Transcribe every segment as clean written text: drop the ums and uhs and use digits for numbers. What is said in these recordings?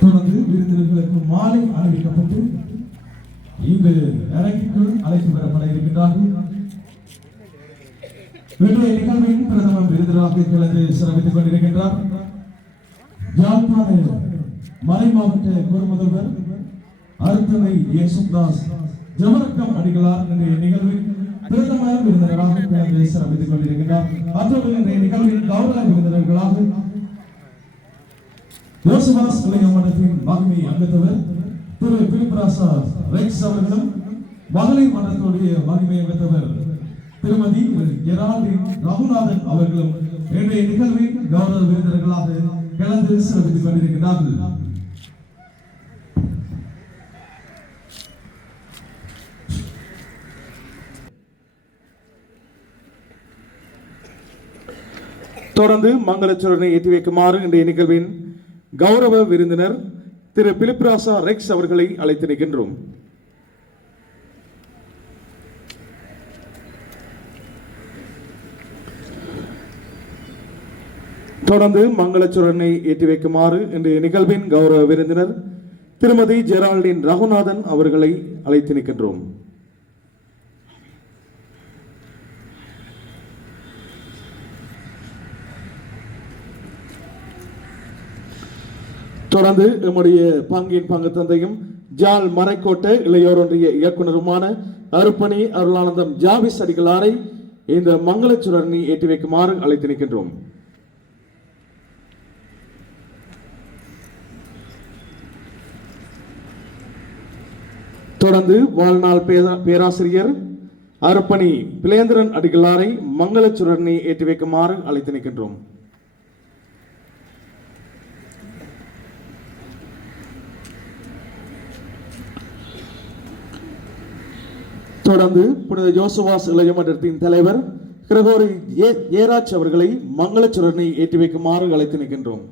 தொடர்ந்து விருந்தினர்களுக்கு மாலை அணிவிக்கப்பட்டு இந்த அரங்கிற்குள் அழைத்து வரப்பட இருக்கின்றார்கள். இன்றைய நிகழ்வின் பிரதம விருந்தினராக கலந்து சிறப்பித்துக் கொண்டிருக்கின்றார் யாழ்ப்பாண மறை மாவட்ட குருமுதல்வர் அருத்தமை இயேசுதாஸ் ஜமரக்கம் அடிகளார் இன்றைய நிகழ்வின் பிரதம விருந்தினராக கலந்து சிறப்பித்துக் கொண்டிருக்கின்றார். அத்தோடு இன்றைய நிகழ்வின் கௌரவ விருந்தினர்களாக யோசுவாஸ் இளைய மன்றத்தின் மகிமை அங்கத்தவர் திரு பிலிப்ராசா ரெக்ஸ் அவர்களும், மகளிர் மன்றத்துடைய மகிமை அங்கத்தவர் திருமதி ஜெரால்டின் ரகுநாதன் அவர்களும் இன்றைய நிகழ்வின் கௌரவ விருந்தினர்களாக கலந்து சிறப்பித்துக் கொண்டிருக்கிறார்கள். தொடர்ந்து மங்களச்சொலனை ஏற்றி வைக்குமாறு இன்றைய நிகழ்வின் கௌரவ விருந்தினர் திரு பிலிப்ராசா ரெக்ஸ் அவர்களை அழைத்து நிற்கின்றோம். தொடர்ந்து மங்களச்சொலனை ஏற்றி வைக்குமாறு இன்றைய நிகழ்வின் கௌரவ விருந்தினர் திருமதி ஜெரால்டின் ரகுநாதன் அவர்களை அழைத்து நிற்கின்றோம். தொடர்ந்து நம்முடைய பங்கின் பங்கு தந்தையும் ஜால் மறைக்கோட்டை இளையோர் ஒன்றிய இயக்குநருமான அருப்பணி அருளானந்தம் ஜாவிஸ் அடிகளாரை இந்த மங்களச்சுடர்னி ஏற்றி வைக்குமாறு அழைத்து நிற்கின்றோம். தொடர்ந்து வாழ்நாள் பேராசிரியர் அருப்பணி பிளேந்திரன் அடிகளாரை மங்களச்சுடர்னி ஏற்றி வைக்குமாறு அழைத்து நிற்கின்றோம். தொடர்ந்து புனித ஜோசுவாஸ் இளைய மன்றத்தின் தலைவர் கிரகோரி ஏராஜ் அவர்களை மங்களச்சுடர்னை ஏற்றி வைக்குமாறு அழைத்து நிற்கின்றோம்.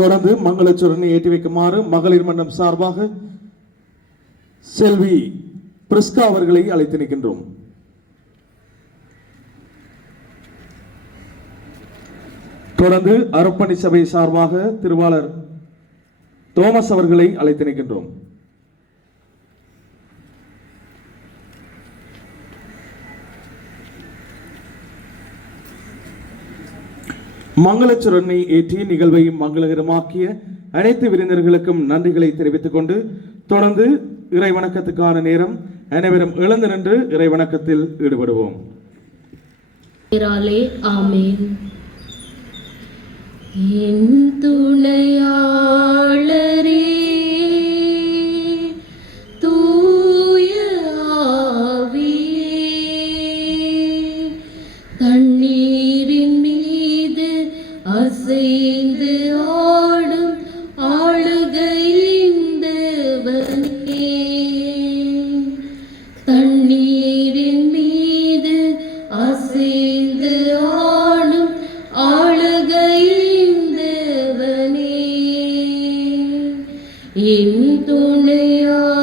தொடர்ந்து மங்களச்சுடர்னை ஏற்றி வைக்குமாறு மகளிர் மன்றம் சார்பாக செல்வி பிரிஸ்கா அவர்களை அழைத்து நிற்கின்றோம். தொடர்ந்து அருப்பணி சபை சார்பாக திருவாளர் தோமஸ் அவர்களை அழைத்து நிற்கின்றோம். மங்களச்சுடர்னை ஏற்றி நிகழ்வை மங்களகரமாக்கிய அனைத்து விருந்தினர்களுக்கும் நன்றிகளை தெரிவித்துக் கொண்டு தொடர்ந்து இறை வணக்கத்துக்கான நேரம். அனைவரும் எழுந்து நின்று இறை வணக்கத்தில் ஈடுபடுவோம். ஆமென். என் துணையாளரே தூய ஆவியே, தண்ணீரின் மீது அசைந்து ஆடும் ஆளுகையின் தேவனே, தண்ணீரின் மீது அசைந்து ஆடும் ஆளுகையின் என் துணையாளரே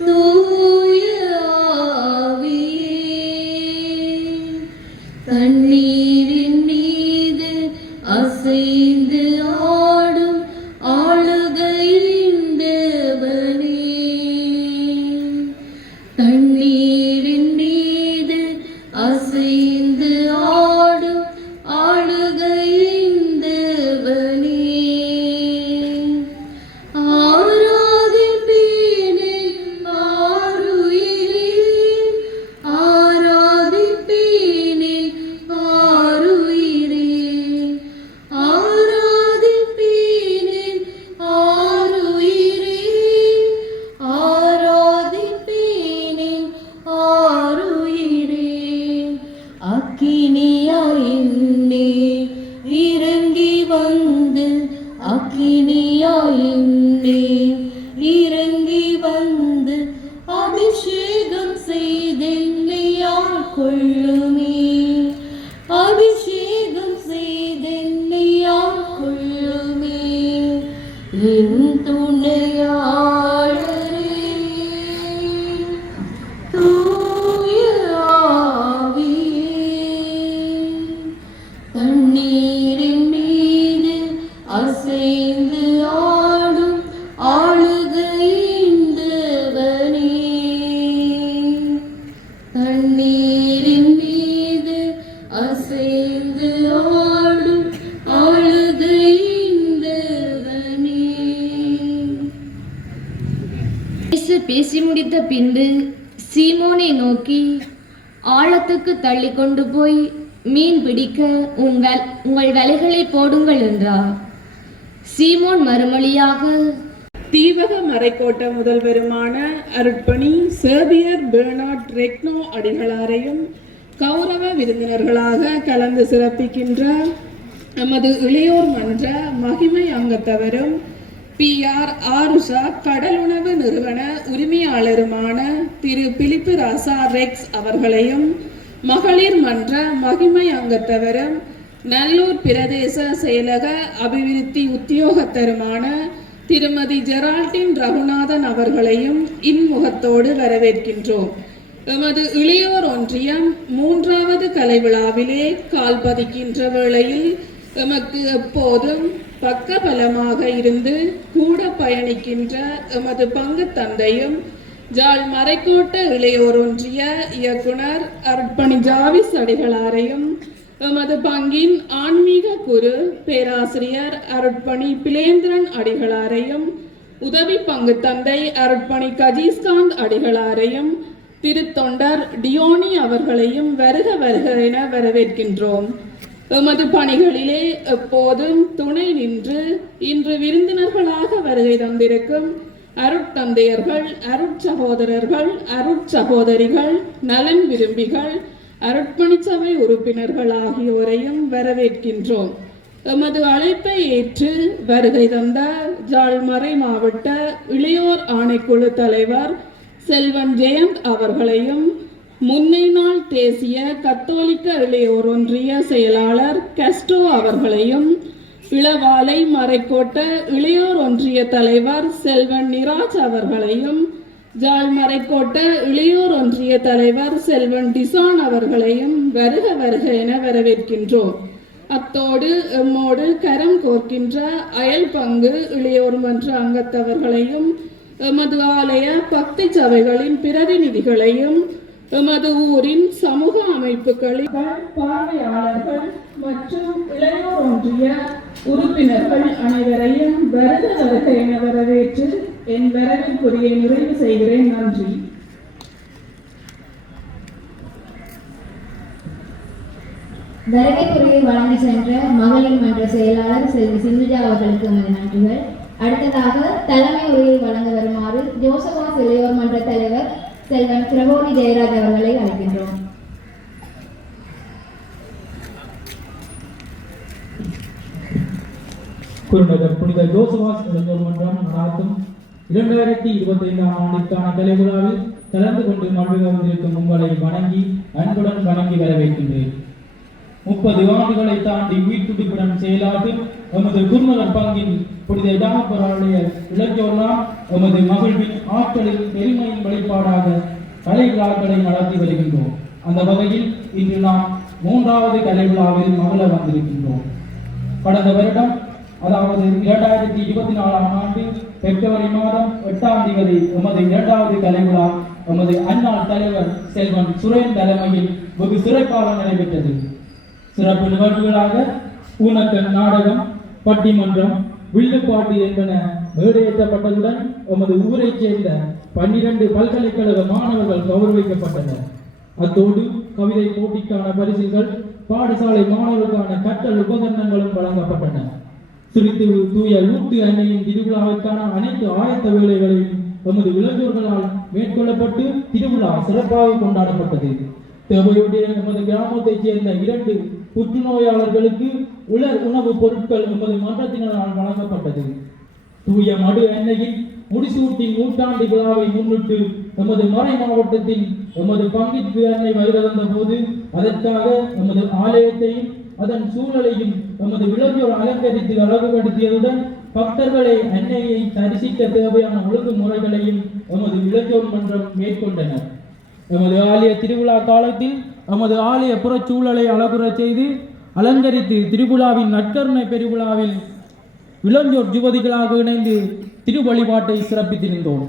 தூய ஆவியே, தண்ணீரின் மீது அசைந்து ஆடும் ஆளுகையின் தேவனே, தண்ணீரின் மீது அசைந்து ஆடும் ஆளுகையின் தேவனே, இறங்கி வந்து அபிஷேகம் செய்தென்னை ஆட்கொள்ளுமே, குடித்த பின்பு சீமோனை நோக்கி, ஆழத்துக்கு தள்ளி கொண்டு போய் மீன் பிடிக்க உங்கள் வலைகளை போடுங்கள் என்றார். சீமோன் மறுமொழியாக, தீவக மறைக்கோட்ட முதல்வருமான அருட்பணி சேவியர் பெர்னார்ட் ரெக்னோ அடிகளாரையும் கௌரவ விருந்தினர்களாக கலந்து சிறப்பிக்கின்ற எமது இளையோர் மன்ற மகிமை அங்கத்தவரும் PR ஆருஷா கடலுணவு நிறுவன உரிமையாளருமான திரு பிலிப்பு ராசா ரெக்ஸ் அவர்களையும், மகளிர் மன்ற மகிமை அங்கத்தவரும் நல்லூர் பிரதேச செயலக அபிவிருத்தி உத்தியோகத்தருமான திருமதி ஜெரால்டின் ரகுநாதன் அவர்களையும் இன்முகத்தோடு வரவேற்கின்றோம். எமது இளையோர் ஒன்றியம் 3வது கலை விழாவிலே கால் பதிக்கின்ற வேளையில் எமக்கு எப்போதும் பக்கபலமாக இருந்து கூட பயணிக்கின்ற எமது பங்கு தந்தையும் ஜாழ் மறைக்கோட்ட இளையோர் ஒன்றிய இயக்குனர் அருட்பணி ஜாவிஸ் அடிகளாரையும், எமது பங்கின் ஆன்மீக குரு பேராசிரியர் அருட்பணி பிலேந்திரன் அடிகளாரையும், உதவி பங்கு தந்தை அருட்பணி கஜீஸ்காந்த் அடிகளாரையும், திருத்தொண்டர் டியோனி அவர்களையும் வருக வருக என வரவேற்கின்றோம். எமது பணிகளிலே எப்போதும் துணை நின்று இன்று விருந்தினர்களாக வருகை தந்திருக்கும் அருட்தந்தையர்கள், அருட்சகோதரர்கள், அருட்சகோதரிகள், நலன் விரும்பிகள், அருட்பணிச்சபை உறுப்பினர்கள் ஆகியோரையும் வரவேற்கின்றோம். எமது அழைப்பை ஏற்று வருகை தந்த ஜாழ்மறை மாவட்ட இளையோர் ஆணைக்குழு தலைவர் செல்வன் ஜெயந்த் அவர்களையும், முன்னை நாள் தேசிய கத்தோலிக்க இளையோர் ஒன்றிய செயலாளர் கஸ்டோ அவர்களையும், இளவாலை மறைக்கோட்ட இளையோர் ஒன்றிய தலைவர் செல்வன் நிராஜ் அவர்களையும், ஜாழ் மறைக்கோட்ட இளையோர் ஒன்றிய தலைவர் செல்வன் டிசான் அவர்களையும் வருக வருக என வரவேற்கின்றோம். அத்தோடு எம்மோடு கரம் கோர்க்கின்ற அயல் பங்கு இளையோர் மன்ற அங்கத்தவர்களையும், எமது ஆலய பக்தி சபைகளின் பிரதிநிதிகளையும், எமது ஊரின் சமூக அமைப்புகளின் பார்வையாளர்கள் மற்றும் இளையோர் ஒன்றிய உறுப்பினர்கள் அனைவரையும் வருக வருக என வரவேற்று என் வரவேற்புரையை நிறைவு செய்கிறேன். நன்றி. வரவேற்புரையை வழங்கி சென்ற மகளிர் மன்ற செயலாளர் செல்வி சிந்துஜா அவர்களுக்கு எமது நன்றிகள். அடுத்ததாக தலைமை உரையை வழங்க வருமாறு ஜோசபாஸ் இளையோர் மன்ற தலைவர் செல்வன் கிரகோரி ஜெயராஜ் அவர்களை அழைக்கின்றோம். குருநகர் புனித ஜோசபாஸ் இளையோர் மன்றம் நடாத்தும் 2025ஆம் ஆண்டிற்கான கலை விழாவில் கலந்து கொண்டு மகிழ்வு வந்திருக்கும் உங்களை வணங்கி அன்புடன் வணங்கி வரவேற்கின்றேன். 30 ஆண்டுகளை தாண்டி உயிர்த்துடிப்புடன் செயலாற்றும் எமது குருநகர் பங்கின் புனித இடாமப்பராலய இளைஞர்லாம் எமது மகிழ்வின் ஆற்றலின் பெருமையின் வெளிப்பாடாக கலை விழாக்களை நடத்தி வருகின்றோம். அந்த வகையில் இன்று நாம் 3வது கலை விழாவில் மகள வந்திருக்கின்றோம். கடந்த வருடம், அதாவது 2024ஆம் ஆண்டு பிப்ரவரி மாதம் 8ஆம் தேதி எமது 2வது கலை விழா எமது அன்னாள் தலைவர் செல்வன் சுரேன் தலைமையில் வெகு சிறப்பாக நடைபெற்றது. சிறப்பு நிகழ்வுகளாக ஊனக்கண் நாடகம், பட்டிமன்றம், வில்லுப்பாட்டு என்பன மேடையேற்றப்பட்டதுடன் எமது ஊரைச் சேர்ந்த 12 பல்கலைக்கழக மாணவர்கள் கௌரவிக்கப்பட்டனர். அத்தோடு கவிதை போட்டிக்கான பரிசுகள், பாடசாலை மாணவர்களுக்கான கற்றல் உபகரணங்களும் வழங்கப்பட்டன. சிறுத்திரு தூய லூத்து அன்னையின் திருவிழாவிற்கான அனைத்து ஆயத்த வேலைகளையும் எமது இளைஞர்களால் மேற்கொள்ளப்பட்டு திருவிழா சிறப்பாக கொண்டாடப்பட்டது. தேவையுடைய எமது கிராமத்தைச் சேர்ந்த 2 புற்றுநோயாளர்களுக்கு உலர் உணவுப் பொருட்கள் எமது மன்றத்தினரால் வழங்கப்பட்டது. தூய மடு அன்னையின் முடிசூட்டின் 100ஆண்டு விழாவை முன்னிட்டு எமது மறை மாவட்டத்தில் எமது பங்கிற்கு அன்னை வருகின்ற போது அதற்காக எமது ஆலயத்தையும் அதன் சூழலையும் எமது இளைஞர் அலங்கரித்து அழகுபடுத்தியதுடன் பக்தர்களை அன்னையை தரிசிக்க தேவையான ஒழுங்குமுறைகளையும் எமது இளைஞர் மன்றம் மேற்கொண்டனர். எமது ஆலய திருவிழா காலத்தில் எமது ஆலய புறச்சூழலை அழகுறச் செய்து அலங்கரித்து திருவிழாவின் நற்கருணை பெருவிழாவில் இளைஞர் யுவதிகளாக இணைந்து திருவழிபாட்டை சிறப்பித்திருந்தோம்.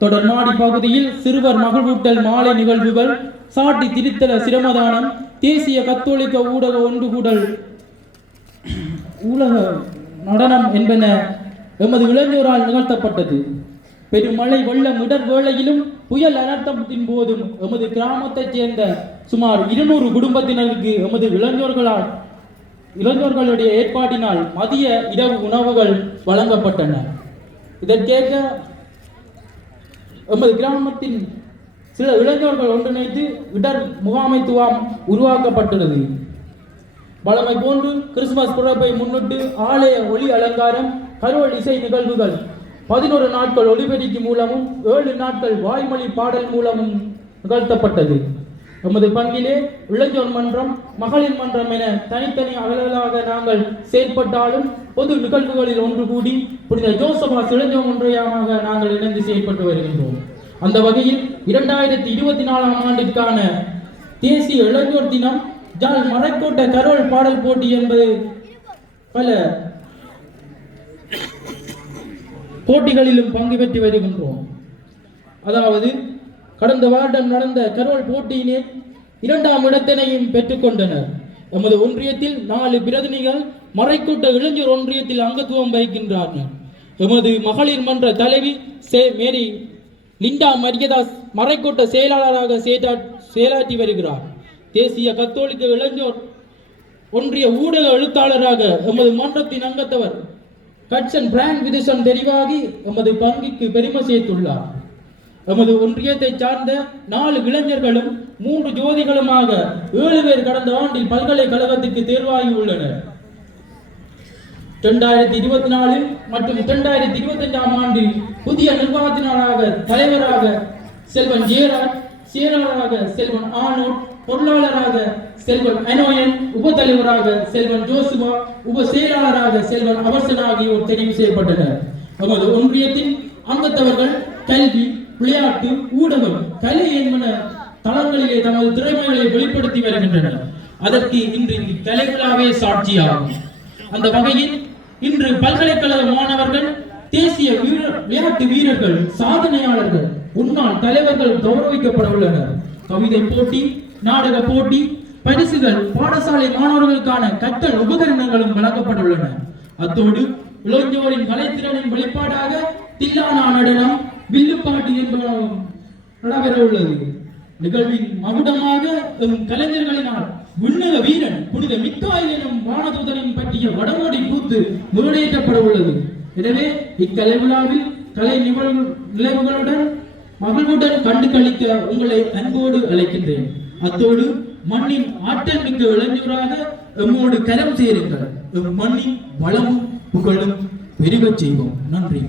தொடர்மாடி பகுதியில் சிறுவர் மகிழ்வூட்டல் மாலை நிகழ்வுகள், சாட்டி திருத்தல சிரமதானம், தேசிய கத்தோலிக்க ஊடக ஒன்றுகூடல், உலக நடனம் என்பன எமது இளைஞரால் நிகழ்த்தப்பட்டது. பெருமழை வெள்ளம் இடர் வேளையிலும் புயல் அனர்த்தத்தின் போதும் எமது கிராமத்தைச் சேர்ந்த சுமார் 200 குடும்பத்தினருக்கு எமது இளைஞர்களுடைய ஏற்பாட்டினால் மதிய இரவு உணவுகள் வழங்கப்பட்டன. இதற்கேற்ற எமது கிராமத்தின் சில இளைஞர்கள் ஒன்றிணைத்து இடர் முகாமைத்துவம் உருவாக்கப்பட்டுள்ளது. வழமை போன்று கிறிஸ்துமஸ் பிறப்பை முன்னிட்டு ஆலய ஒளி அலங்காரம், கரோல் இசை நிகழ்வுகள் 11 நாட்கள் ஒலிபெருக்கி மூலமும் 7 நாட்கள் வாய்மொழி பாடல் மூலமும் நிகழ்த்தப்பட்டது. எமது பங்கிலே இளைஞர் மன்றம், மகளிர் மன்றம் என தனித்தனி அகலாக நாங்கள் செயற்பட்டாலும் பொது நிகழ்வுகளில் ஒன்று கூடி புனித ஜோசபாஸ் இளைஞர் ஒன்றியமாக நாங்கள் இணைந்து செயற்பட்டு வருகின்றோம். அந்த வகையில் 2024ஆம் ஆண்டிற்கான தேசிய இளைஞர் தினம் ஜாழ் மறைக்கோட்டை கரோல் பாடல் போட்டி என்பது பல போட்டிகளிலும் பங்கு பெற்று வருகின்றோம். அதாவது கடந்த வருடம் நடந்த கரோல் போட்டியிலே 2ஆம் இடத்தினையும் பெற்றுக்கொண்டனர். எமது ஒன்றியத்தில் 4 பிரதிநிதிகள் மறைக்கோட்டை இளைஞர் ஒன்றியத்தில் அங்கத்துவம் வகிக்கின்றார்கள். எமது மகளிர் மன்ற தலைவி மேரி லிண்டா மரியதாஸ் மறைக்கோட்டை செயலாளராக செயலாற்றி வருகிறார். தேசிய கத்தோலிக்க இளைஞர் ஒன்றிய ஊடக எழுத்தாளராக எமது மன்றத்தின் அங்கத்தவர் கட்சன் பிராண்ட் விதிசன் தெரிவாகி எமது பங்கிற்கு பெருமை சேர்த்துள்ளார். எமது ஒன்றியத்தை சார்ந்த 4 இளைஞர்களும் 3 ஜோதிகளுமாக 7 பேர் கடந்த ஆண்டில் பல்கலைக்கழகத்திற்கு தேர்வாகி உள்ளனர். 2024 மற்றும் 2025ஆம் ஆண்டில் புதிய நிர்வாகத்தினராக தலைவராக செல்வன் ஜெயராஜ், செயலாளராக செல்வன் ஆனோட், பொருளாளராக செல்வன் அனோயன், உப தலைவராக செல்வன் ஜோசுவா, உப செயலாளராக செல்வன் அவர்சன் ஆகியோர் தெரிவு செய்யப்பட்டனர். நமது ஒன்றியத்தின் அங்கத்தவர்கள் கல்வி, விளையாட்டு, ஊடகம், கலை என்பன தளங்களிலே தமது திறமைகளை வெளிப்படுத்தி வருகின்றனர். அதற்கு இன்று கலை விழாவே சாட்சியாகும். அந்த வகையில் இன்று பல்கலைக்கழக மாணவர்கள், தேசிய விளையாட்டு வீரர்கள், சாதனையாளர்கள், முன்னாள் தலைவர்கள் கௌரவிக்கப்பட உள்ளனர். கவிதை போட்டி, நாடக போட்டி, பரிசுகள், பாடசாலை மாணவர்களுக்கான கற்றல் உபகரணங்களும் வழங்கப்பட்டுள்ளன. அத்தோடு இளைஞரின் கலைத்திறனின் வெளிப்பாடாக தில்லானா நடனம், வில்லுப்பாட்டு என்பனவும் நடைபெற உள்ளது. நிகழ்வின் மகுடமாக கலைஞர்களினால் விண்ணக வீரன் புனித மிக்காயில் எனும் வானதூதனின் பற்றிய வடமோடி கூத்து முறையேற்றப்பட உள்ளது. எனவே இக்கலை விழாவில் கலை நிகழ்வுகளுடன் மகிழ்வுடன் கண்டு கழிக்க உங்களை அன்போடு அழைக்கின்றேன். அத்தோடு மண்ணின் ஆற்றல் மிக்க இளைஞராக எம்மோடு கரம் சேருங்கள். மண்ணின் வளமும் புகழும் பெருகச் செய்வோம். நன்றி.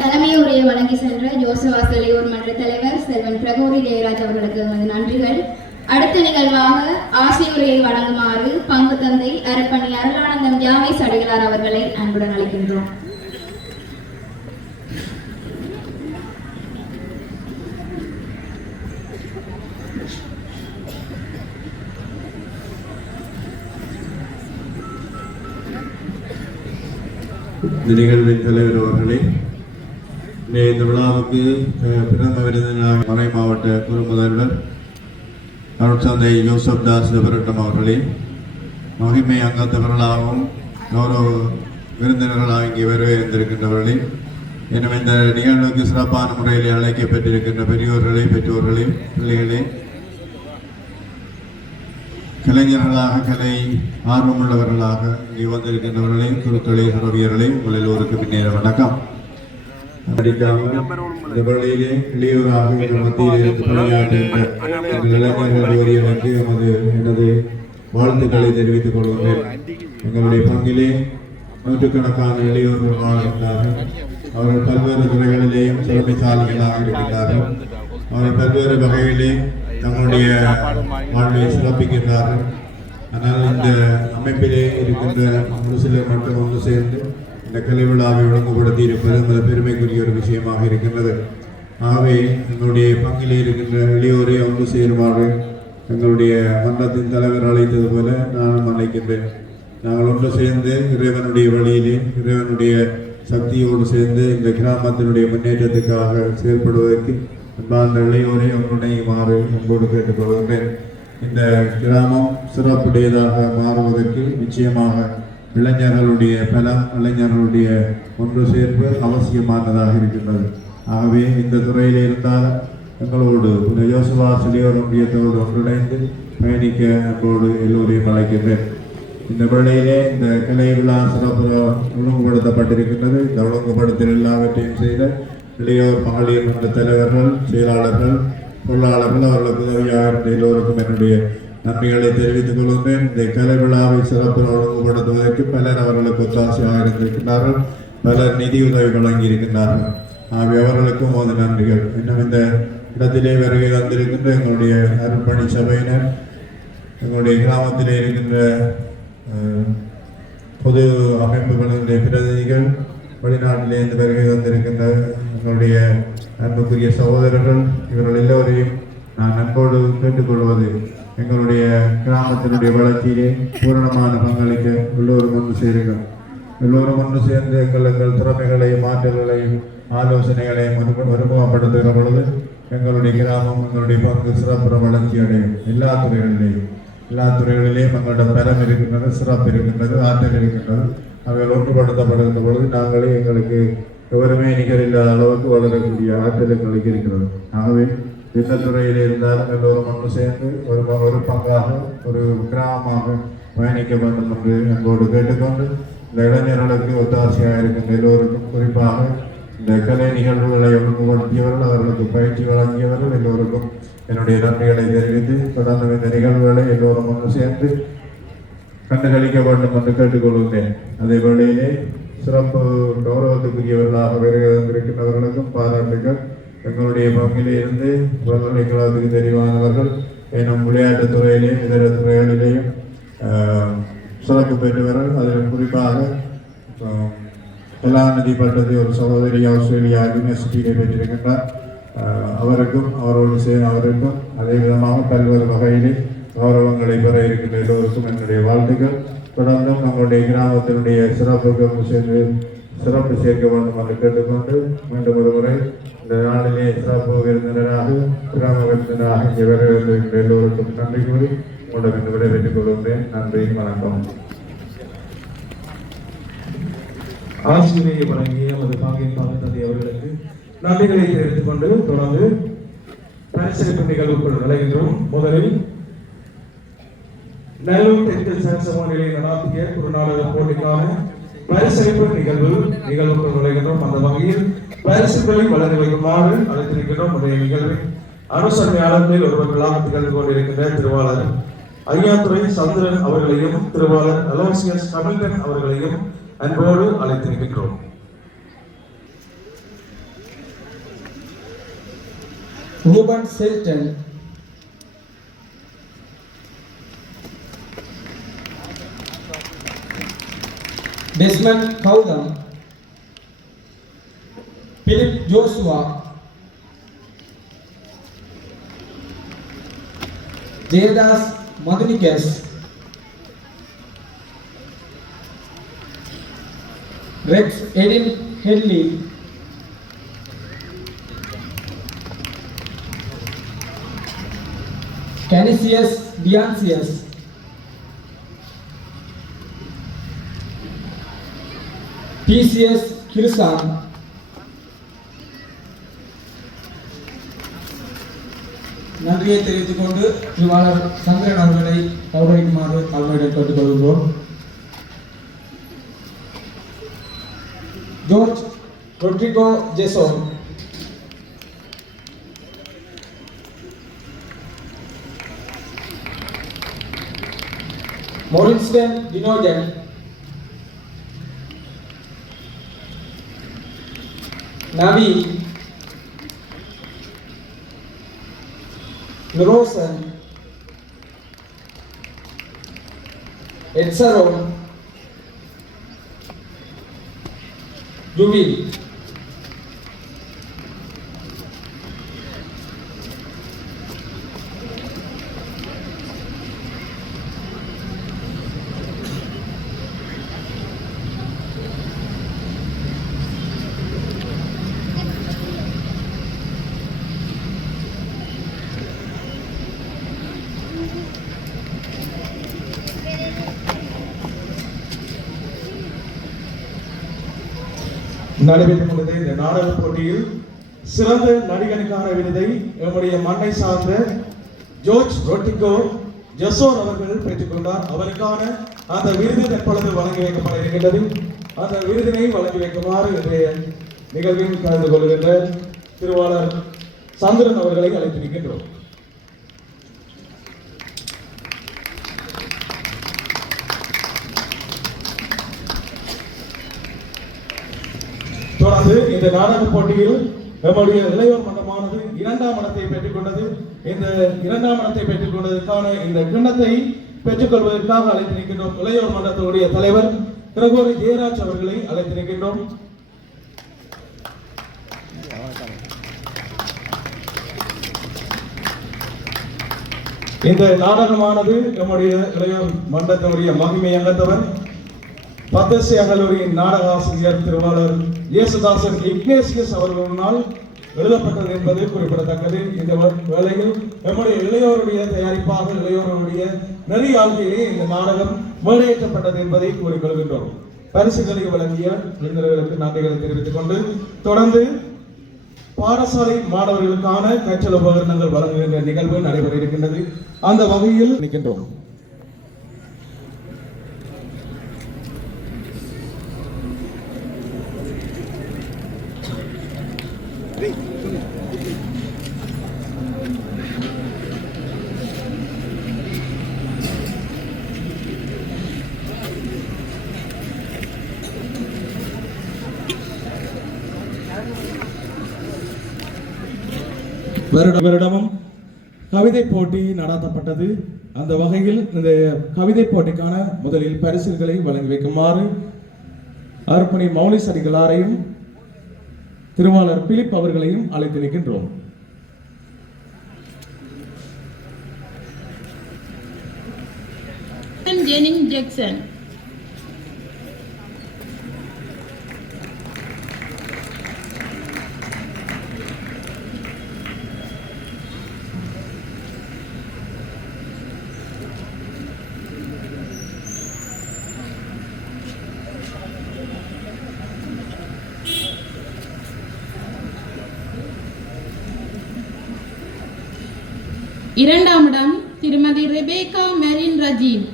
தலைமை உரையை வழங்கி சென்ற ஜோசபாஸ் இளையோர் மன்ற தலைவர் செல்வன் பிரகோரி ஜெயராஜ் அவர்களுக்கு எமது நன்றிகள். அடுத்த நிகழ்வாக ஆசியுரையை வழங்குமாறு பங்கு தந்தை அரப்பணி அருளானந்தம் ஜாவேஸ் அடிகளார் அவர்களை அன்புடன் அழைக்கின்றோம். இந்த நிகழ்வின் தலைவர் அவர்களே, இந்த விழாவுக்கு பிரதம விருந்தினர் மறை மாவட்ட குரு முதல்வர் அருட்தந்தை ஜோசப் தாஸ் பெரட்டம் அவர்களே, மகிமை அங்கத்தவர்களாகவும் கௌரவ விருந்தினர்களாக இங்கே வரவேற்றிருக்கின்றவர்களே, இன்னும் இந்த நிகழ்வுக்கு சிறப்பான முறையில் அழைக்கப்பட்டிருக்கின்ற பெரியோர்களே, பெற்றோர்களே, பிள்ளைகளே, கலைஞர்களாக கலை ஆர்வமுள்ளவர்களாக இங்கே வந்திருக்கின்றவர்களே, குருக்களே, துறவியர்களே, உங்கள் எல்லோருக்கும் பின்னேற வணக்கம். இந்த பள்ளியிலே இளையோராக மத்தியில் இருந்து பணியாற்றுகின்ற இளைஞர்களுக்கு எனது வாழ்த்துக்களை தெரிவித்துக் கொள்கின்றேன். எங்களுடைய பங்கிலே நூற்றுக்கணக்கான இளையோர்கள் வாழ்கின்றார்கள். அவர்கள் பல்வேறு துறைகளிலேயும் சிறப்புசாலிகளாக இருக்கின்றார்கள். அவர்கள் பல்வேறு வகையிலே தங்களுடைய வாழ்வை சிறப்பிக்கின்றார்கள். ஆனால் இந்த அமைப்பிலே இருக்கின்ற ஒரு சிலர் மட்டும் ஒன்று சேர்ந்து இந்த கலை விழாவை ஒழுங்குபடுத்தி இருப்பது அது பெருமைக்குரிய ஒரு விஷயமாக இருக்கின்றது. ஆகவே எங்களுடைய பங்கிலே இருக்கின்ற இளையோரை ஒன்று சேருமாறு எங்களுடைய மன்றத்தின் தலைவர் அழைத்தது போல நானும் அழைக்கின்றேன். நாங்கள் ஒன்று சேர்ந்து இறைவனுடைய வழியிலே இறைவனுடைய சக்தியோடு சேர்ந்து இந்த கிராமத்தினுடைய முன்னேற்றத்துக்காக செயல்படுவதற்கு அன்பார்ந்த இளையோரை ஒன்றிணையுமாறு அன்போடு கேட்டுக்கொள்கின்றேன். இந்த கிராமம் சிறப்புடையதாக மாறுவதற்கு நிச்சயமாக இளைஞர்களுடைய பலம், இளைஞர்களுடைய ஒன்று சேர்ப்பு அவசியமானதாக இருக்கின்றது. ஆகவே இந்த துறையில் இருந்தால் எங்களோடு யோசுவா சிலியோர் ஒன்றியத்தோடு ஒன்றிணைந்து பயணிக்க எங்களோடு எல்லோரையும் அழைக்கின்றேன். இந்த வேளையிலே இந்த கலை விழா சிறப்பு ஒழுங்குபடுத்தப்பட்டிருக்கின்றது. இந்த ஒழுங்குபடுத்தல் எல்லாவற்றையும் செய்த இளையோர் மகளிர் மன்ற தலைவர்கள், செயலாளர்கள், பொருளாளர்கள், அவர்களுக்கு உதவியாக இருந்த எல்லோருக்கும் என்னுடைய நன்றிகளை தெரிவித்துக் கொள்கின்றேன். இந்த கலை விழாவை சிறப்பு ஒழுங்குபடுத்துவதற்கு பலர் அவர்களுக்கு ஒத்தாசையாக இருந்திருக்கின்றார்கள், பலர் நிதியுதவி வழங்கியிருக்கின்றார்கள். ஆகவே அவர்களுக்கும் ஒரு நன்றிகள். இன்னும் இந்த இடத்திலே வருகை வந்திருக்கின்ற எங்களுடைய அருள்பணி சபையினர், எங்களுடைய கிராமத்திலே இருக்கின்ற பொது அமைப்புகளுடைய பிரதிநிதிகள், வெளிநாட்டிலிருந்து வருகை வந்திருக்கின்ற எங்களுடைய அன்புக்குரிய சகோதரர்கள், இவர்கள் எல்லோரையும் நான் அன்போடு கேட்டுக்கொள்வது, எங்களுடைய கிராமத்தினுடைய வளர்ச்சியிலே பூரணமான பங்களிக்க எல்லோரும் ஒன்று சேருங்கள். எல்லோரும் ஒன்று சேர்ந்து எங்கள் திறமைகளையும் ஆற்றல்களையும் ஆலோசனைகளையும் ஒருமுகப்படுத்துகிற பொழுது எங்களுடைய கிராமம், எங்களுடைய பங்கு சிறப்புற வளர்ச்சி அடையும். எல்லா துறைகளிலேயும் எங்களிடம் பலம் இருக்கின்றது, சிறப்பு இருக்கின்றது, ஆற்றல் இருக்கின்றது. அவைகள் ஒன்றுபடுத்தப்படுகின்ற பொழுது நாங்களே எங்களுக்கு எவருமே நிகரில்லாத அளவுக்கு வளரக்கூடிய ஆற்றல் எங்களுக்கு இருக்கிறது. ஆகவே எந்த துறையில் இருந்தாலும் எல்லோரும் ஒன்று சேர்ந்து ஒரு பங்காக, ஒரு கிராமமாக பயணிக்க வேண்டும் என்று எங்களோடு கேட்டுக்கொண்டு, இந்த இளைஞர்களுக்கு ஒத்தாசையாக இருக்கின்ற எல்லோருக்கும், குறிப்பாக இந்த கலை நிகழ்வுகளை ஒழுங்குபடுத்தியவர்கள், அவர்களுக்கு பயிற்சி வழங்கியவர்கள் எல்லோருக்கும் என்னுடைய நன்றிகளை தெரிவித்து, தொடர்ந்து இந்த நிகழ்வுகளை எல்லோரும் ஒன்று சேர்ந்து கண்டுகளிக்க வேண்டும் என்று கேட்டுக்கொள்கின்றேன். அதே வேளையிலே சிறப்பு கௌரவத்துக்குரியவர்களாக வருகின்றவர்களுக்கும் பாராட்டுகள். எங்களுடைய பங்கிலே இருந்து பல்கலைக்கழகத்துக்கு தெரிவானவர்கள், இன்னும் விளையாட்டுத் துறையிலே இதர துறைகளிலேயும் சிறப்பு பெற்றவர்கள். அதில் குறிப்பாக கலாநிதி பட்டத்தை ஒரு சகோதரி ஆஸ்திரேலியா யூனிவர்சிட்டியிலே பெற்றிருக்கின்றார். அவருக்கும் அவருக்கும் அதே விதமாக பல்வேறு வகையிலே கௌரவங்களை பெற இருக்கின்ற எல்லோருக்கும் என்னுடைய வாழ்த்துக்கள். தொடர்ந்தும் நம்முடைய கிராமத்தினுடைய சிறப்பு சேர்க்க வேண்டும் என்று கேட்டுக்கொண்டு, மீண்டும் ஒரு முறை இந்த நாளிலே சிறப்பு விருந்தினராக, கிராம விருந்தினராக இங்கே வர இருக்கின்ற எல்லோருக்கும் நன்றி கூறி உங்களிடம் இன்று விடைபெற்றுக் கொள்கின்றேன். நன்றி, வணக்கம். ஆசிரியை வழங்கிய நமது பாங்கின் பாகத்தந்தை அவர்களுக்கு நன்றிகளை தெரிவித்துக் கொண்டு தொடர்ந்து பரிசளிப்பு நிகழ்வுக்குள் நுழைகின்றோம். முதலில் நல்லூர் தெற்கு சமூக நிலையில் நடாத்திய குறுநாடக போட்டிக்கான பரிசளிப்பு நிகழ்வுக்குள் நுழைகின்றோம். அந்த வகையில் பரிசுகளை வழங்கி வைக்குமாறு அழைத்திருக்கின்றோம். உடைய நிகழ்வின் அனுசரணையாளர்களில் ஒருவர் விழாவில் திகழ்ந்து கொண்டிருக்கின்ற திருவாளர் ஐயாத்துறை சந்திரன் அவர்களையும், திருவாளர் அலோசியஸ் கமில்டன் அவர்களையும் அன்போடு அழைத்திருக்கின்றோம். Ruben Selton, Desmond Cowtham, Philip Joshua, Jaydas Madunikas, Rex Edin Headley, Canisius Diansius, PCS Kirsan, நன்றியை தெரிவித்துக் கொண்டு திருவாளர் சந்திரன் அவர்களை கௌரவிக்குமாறு அவர்களிடம் கேட்டுக்கொள்கிறோம். George Rodrigo Jason, Morrinston Dinogen, Navi, Nurosen, Edsaron, Jubil, நடைபெற்றுக் கொண்டது. இந்த நாடக போட்டியில் சிறந்த நடிகனுக்கான விருதை நம்முடைய மண்ணை சார்ந்த ஜோர்ஜ் ரொட்ரிகோ ஜெசோர் அவர்கள் பெற்றுக்கொண்டார். அவருக்கான அந்த விருது தற்பொழுது வழங்கி வைக்கப்பட இருக்கின்றது. அந்த விருதினை வழங்கி வைக்குமாறு இன்றைய நிகழ்வில் கலந்து கொள்கின்ற திருவாளர் சந்திரன் அவர்களை அழைத்திருக்கின்றோம். தொடர்ந்து இந்த நாடக போட்டியில் நம்முடைய இளையோர் மன்றமானது 2ஆம் இடத்தை பெற்றுக்கொண்டது. இந்த 2ஆம் இடத்தை பெற்றுக்கொண்டதற்கான இந்த கிண்ணத்தை பெற்றுக்கொள்வதற்காக அழைத்திருக்கின்றோம் இளையோர் மன்றத்தினுடைய தலைவர் கிரகோரி ஜெயராஜ் அவர்களை அழைத்திருக்கின்றோம். இந்த நாடகமானது நம்முடைய இளையோர் மன்றத்தினுடைய மகிமை அங்கத்தவர் பத்தசி கல்லூரியின் நாடக ஆசிரியர் திருவாளர் இயேசுதாசன் இக்னேசியஸ் அவர்களால் எழுதப்பட்டது என்பது குறிப்பிடத்தக்கது. இந்த வேளையில் நம்முடைய இளையோருடைய தயாரிப்பாக இளையோருடைய நெறியாழ்கையிலே இந்த நாடகம் மேடையேற்றப்பட்டது என்பதை கூறிக்கொள்கின்றோம். பரிசுகளை வழங்கிய இளைஞர்களுக்கு நன்றிகளை தெரிவித்துக் கொண்டு தொடர்ந்து பாடசாலை மாணவர்களுக்கான கற்றல் உபகரணங்கள் வழங்குகின்ற நிகழ்வு நடைபெற இருக்கின்றது. அந்த வகையில் நிற்கின்றோம். வருடமும் கவிதை போட்டி நடத்தப்பட்டது. அந்த வகையில் இந்த கவிதை போட்டிக்கான முதலில் பரிசுகளை வழங்கி வைக்குமாறு அர்ப்பணி மௌலிஸ் அடிகளாரையும் திருவாளர் பிலிப் அவர்களையும் அழைத்து நிற்கின்றோம். ஜெனிங் ஜாக்சன், இரண்டாம் இடம் திருமதி ரெபேக்கா மெரின் ரஜீவ்.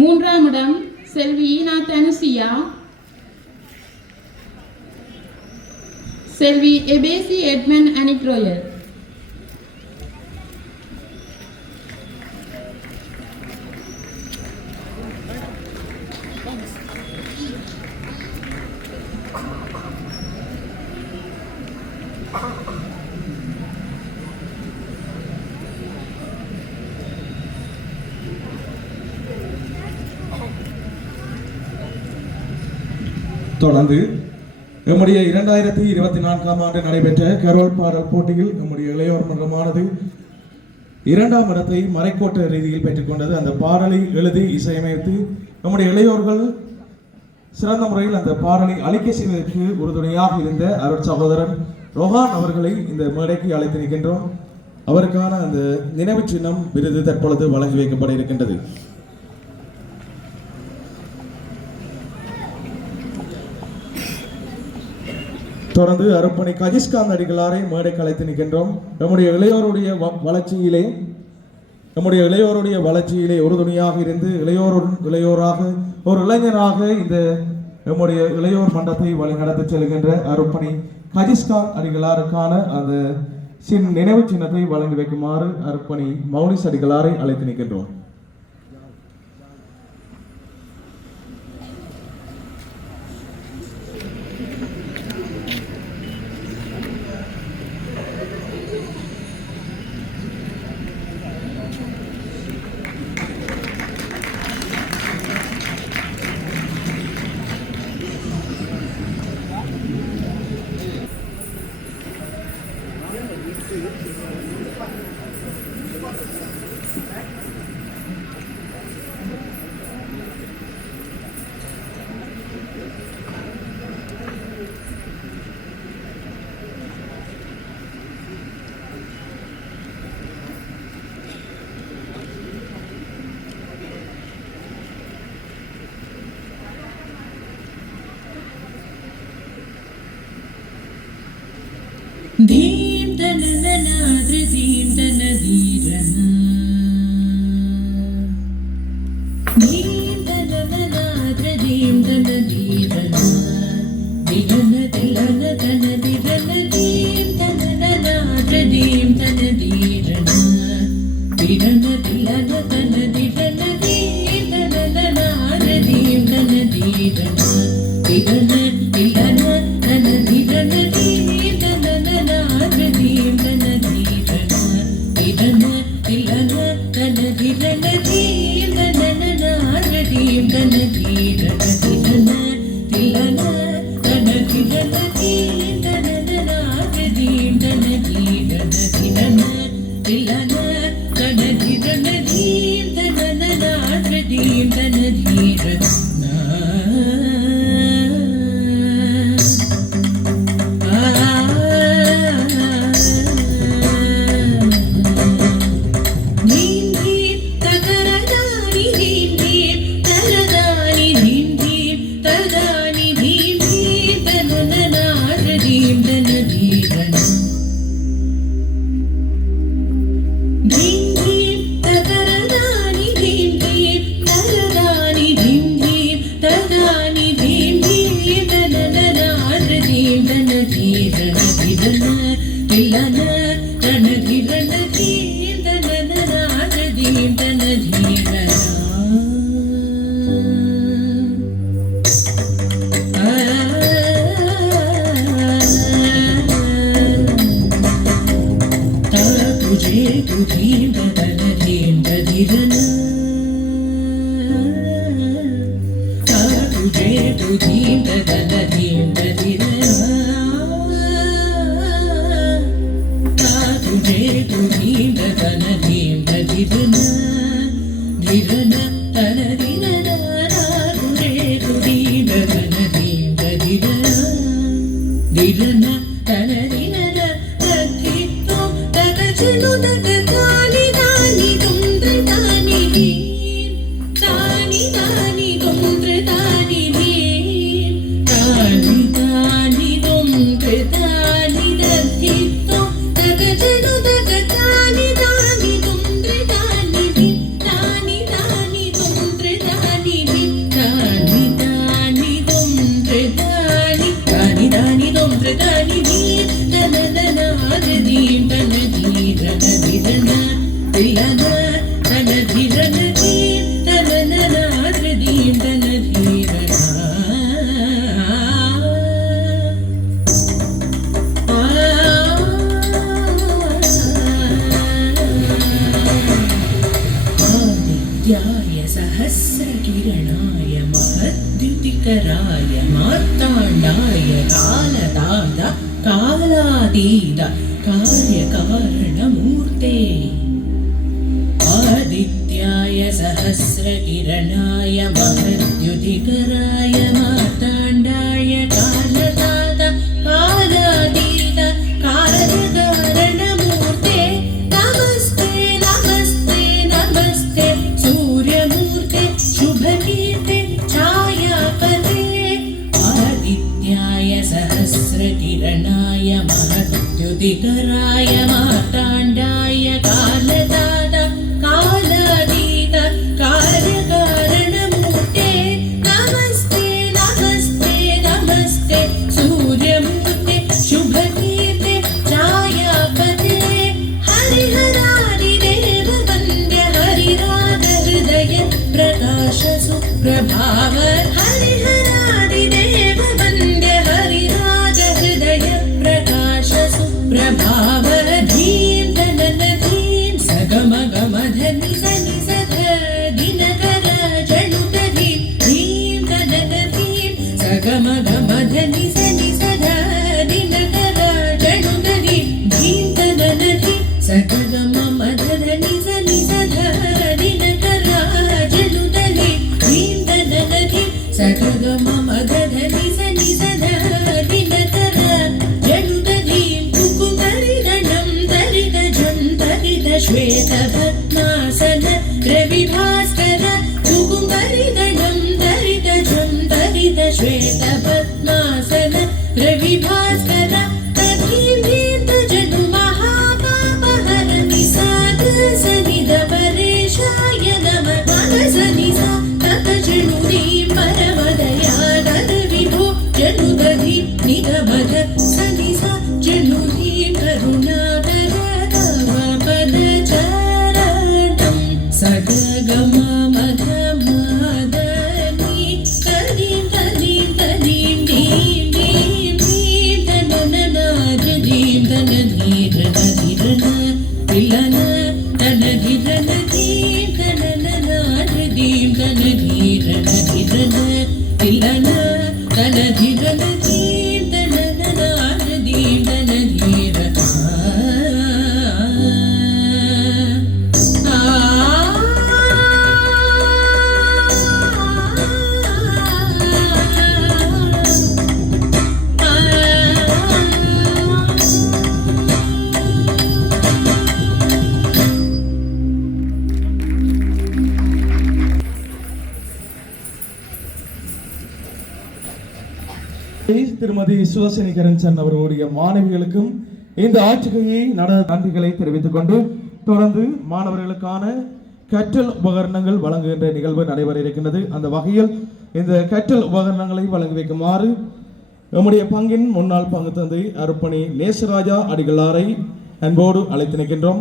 மூன்றாம் இடம் செல்வி ஈனா தனுசியா. செல்வி எபேசி எட்மன் அனிக்ரோயர். தொடர்ந்து நம்முடைய 2024ஆம் ஆண்டு நடைபெற்ற கரோல் பாடல் போட்டியில் நம்முடைய இளையோர் மன்றமானது 2ஆம் இடத்தை மறைக்கோட்ட ரீதியில் பெற்றுக்கொண்டது. அந்த பாடலை எழுதி இசையமைத்து நம்முடைய இளையோர்கள் சிறந்த முறையில் அந்த பாடலை அளிக்க செய்வதற்கு உறுதுணையாக இருந்த அருட் சகோதரன் ரோஹான் அவர்களை இந்த மேடைக்கு அழைத்து நிற்கின்றோம். அவருக்கான அந்த நினைவு சின்னம் விருது தற்பொழுது வழங்கி வைக்கப்பட இருக்கின்றது. தொடர்ந்து அருப்பணி கஜிஸ்காந்த் அடிகளாரை மேடைக்கு அழைத்து நிற்கின்றோம். நம்முடைய இளையோருடைய வளர்ச்சியிலே உறுதுணையாக இருந்து இளையோராக ஒரு இளைஞராக இந்த நம்முடைய இளையோர் மன்றத்தை வழிநடத்தி செல்கின்ற அருப்பணி கஜிஸ்காந்த் அடிகளாருக்கான அந்த நினைவு சின்னத்தை வழங்கி வைக்குமாறு அருப்பணி மௌனிஸ் அடிகளாரை அழைத்து நிற்கின்றோம். धीं तनननाद्र धीं तनधीरन धीं तनननाद्र धीं तनधीरन धीरन तिलन तनधीरन धीं तनननाद्र धीं तनधीरन धीरन तिलन तनधीरन धीं तनननाद्र धीं तनधीरन धीरन तिलन तनधीरन धीं तनननाद्र धीं तनधीरन धीरन तिलन तनधीरन धीं तनननाद्र धीं तनधीरन धीरन तिलन तनधीरन धीं तनननाद्र धीं तनधीरन धीरन तिलन तनधीरन धीं तनननाद्र धीं तनधीरन सहस्रकिरणाय महद्युतिकराय मार्ताण्डाय कालदाता कालातीत कार्यकारणमूर्ते आदित्याय सहस्रकिरणाय महद्युतिकराय मार्ताण्डाय कालदाता कालातीत कार्यकारणमूर्ते नमस्ते नमस्ते नमस्ते सूर्यमूर्ते शुभकीर्ते छायापते आदित्याय सहस्रकिरणाय महद्युतिकराय मार्ताण्डाय कालदाता कालातीत कार्यकारणमूर्ते नमस्ते नमस्ते नमस्ते सूर्यमूर्ते शुभकीर्ते छायापते हरिहरादिदेव वन्द्य हरिराग हृदय प्रकाश सुप्रभाव हरिहरादिदेव वन्द्य हरिराग हृदय प्रकाश सुप्रभाव धीं तनन धीं सगम गम धनि सनि सध दिनकर जनुत धीं तनन धीं सगम गम धनि सनि सध दिनकर जनुत धीं तनन धीं सगम मध धनि सनि सध दिनकर जनुत धीं तनन धीं सगम मध धनि सनि सध दिनकर जनुत धीं कुकुमरिदनं तरिदजं तरिद श्वेत पद्मासन रविभास्कर कुकुमरिदनं तरिदजं तरिद श्वेत पद्मासन रविभास्कर तधीं धीं திருமதி சுதர்சினி கரஞ்சன் அவர்களுடைய மாணவிகளுக்கும் இந்த ஆட்சிகையை நன்றிகளை தெரிவித்துக் கொண்டு தொடர்ந்து மாணவர்களுக்கான கற்றல் உபகரணங்கள் வழங்குகின்ற நிகழ்வு நடைபெற இருக்கின்றது. அந்த வகையில் இந்த கற்றல் உபகரணங்களை வழங்கி வைக்குமாறு நம்முடைய பங்கின் முன்னாள் பங்கு தந்தை அருப்பணி நேசராஜா அடிகளாரை அன்போடு அழைத்து நிற்கின்றோம்.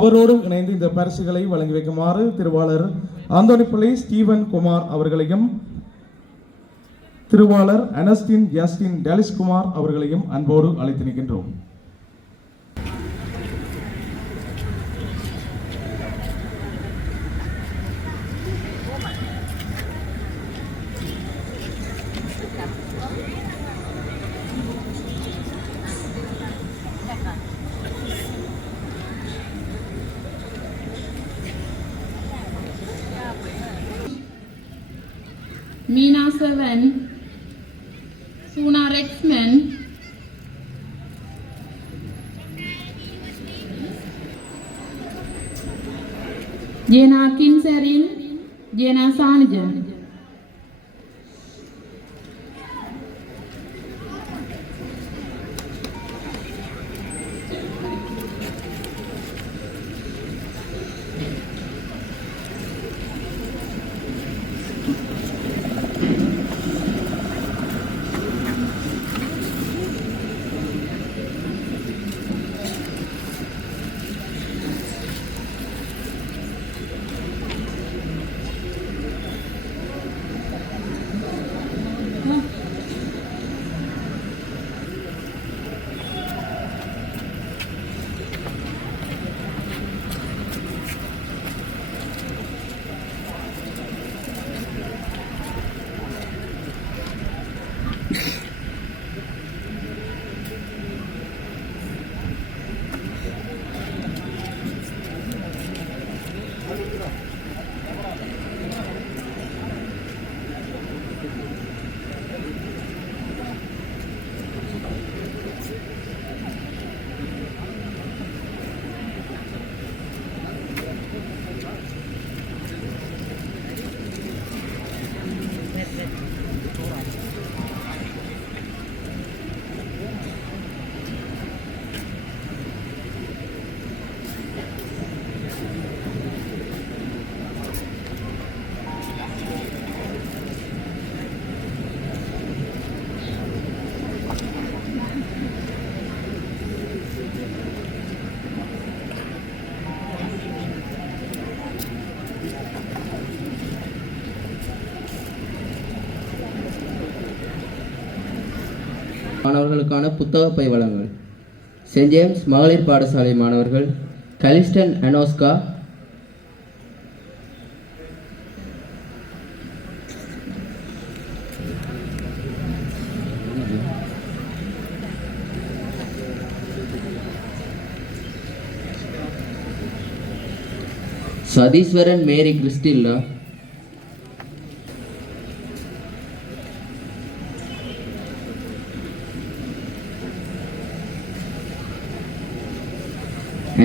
அவரோடு இணைந்து இந்த பரிசுகளை வழங்கி வைக்குமாறு திருவாளர் ஆந்தோனிப்பிள்ளை ஸ்டீவன் குமார் அவர்களையும் திருவாளர் அனஸ்டின் ஜஸ்டின் டெலிஸ்குமார் அவர்களையும் அன்போடு அழைத்து நிற்கின்றோம். Mina 7, Suna Rexman, Jena Kinserin, Jena Sanajan. மாணவர்களுக்கான புத்தக பை வழங்கல். சென்ட் ஜேம்ஸ் மகளிர் பாடசாலை மாணவர்கள் கலிஸ்டன் அனோஸ்கா, சதீஸ்வரன் மேரி Crizildaa,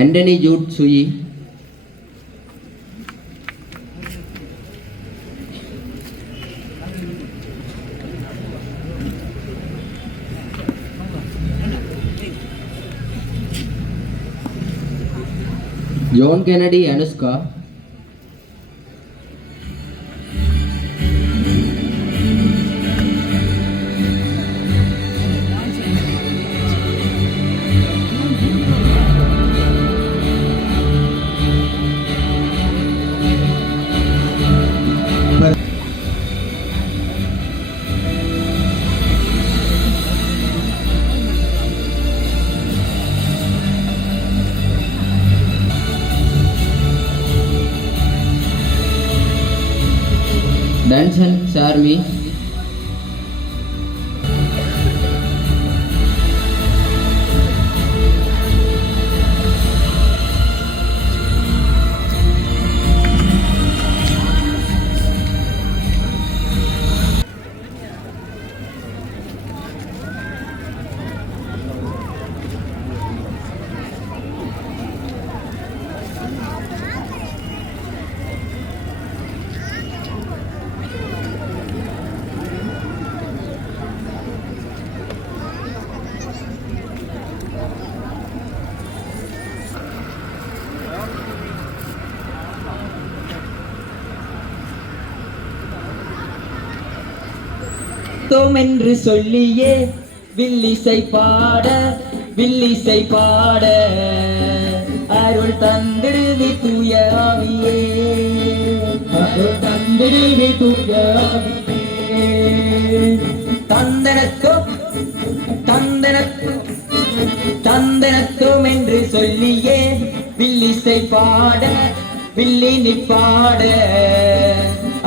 Anthony Jude Sui, John Kennedy Anuska, டன்சன் Charmi, தோம் என்று சொல்லியே வில்லிசை பாட வில்லிசை பாட அருள் தந்திடுவி தூய ஆவியே, அருள் தந்திடுவி தூய ஆவியே. தந்தனத்தோம் தந்தனத்தோம் தந்தனத்தோம் என்று சொல்லியே வில்லிசை பாட வில்லினி பாட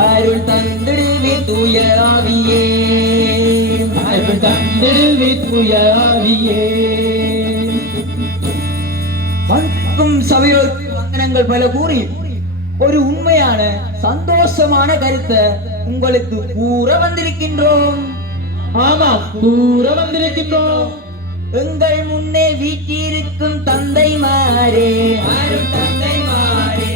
அருள் தந்திடுவி தூய ஆவியே, அருள் தந்திடுவி தூய ஆவியே. வணக்கம் சபையோருக்கு வந்தனங்கள் பல கூறி ஒரு உண்மையான சந்தோஷமான கருத்தை உங்களுக்கு கூற வந்திருக்கின்றோம். ஆமா, கூற வந்திருக்கின்றோம். எங்கள் முன்னே வீட்டிருக்கும் தந்தைமாரே, அருள் தந்தைமாரே,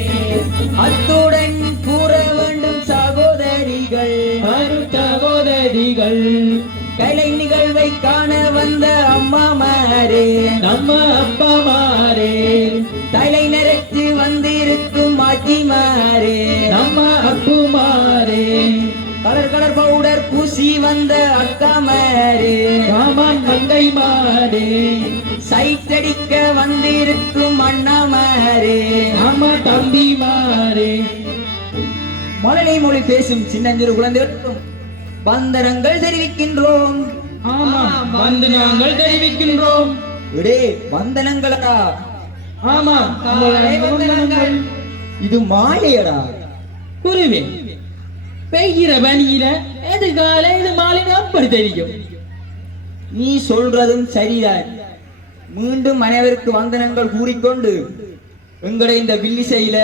அத்துடன் கூற வேண்டும் சகோதரிகள், அருள் சகோதரிகள், கலை நிகழ்வை காண வந்த அம்மாமாரே, நம்ம அப்பாமாரே, தலை நரைத்து வந்திருக்கும் ஆச்சிமாரே, நம்ம அப்புமாரே, கலர் கலர் பவுடர் பூசி வந்த அக்காமாரே, ராமன் மங்கைமாரே, சைட்டடிக்க வந்திருக்கும் அண்ணாமாரே, நம்ம தம்பிமாரே, மழலை மொழி பேசும் சின்னஞ்சிறு குழந்தைகளுக்கும் வந்தனங்கள் தெரிவிக்கின்றோம். ஆமா, வந்து நாங்கள் தெரிவிக்கின்றோம். இடே வந்தனங்களடா. ஆமா, வந்தனங்கள். இது மாலையடா. குருவே, பெய்கிற பனியில எது காலை இது மாலைன்னு அப்படி தெரியும். நீ சொல்றதும் சரிதான். மீண்டும் அனைவருக்கு வந்தனங்கள் கூறிக்கொண்டு எங்களை இந்த வில்லிசையில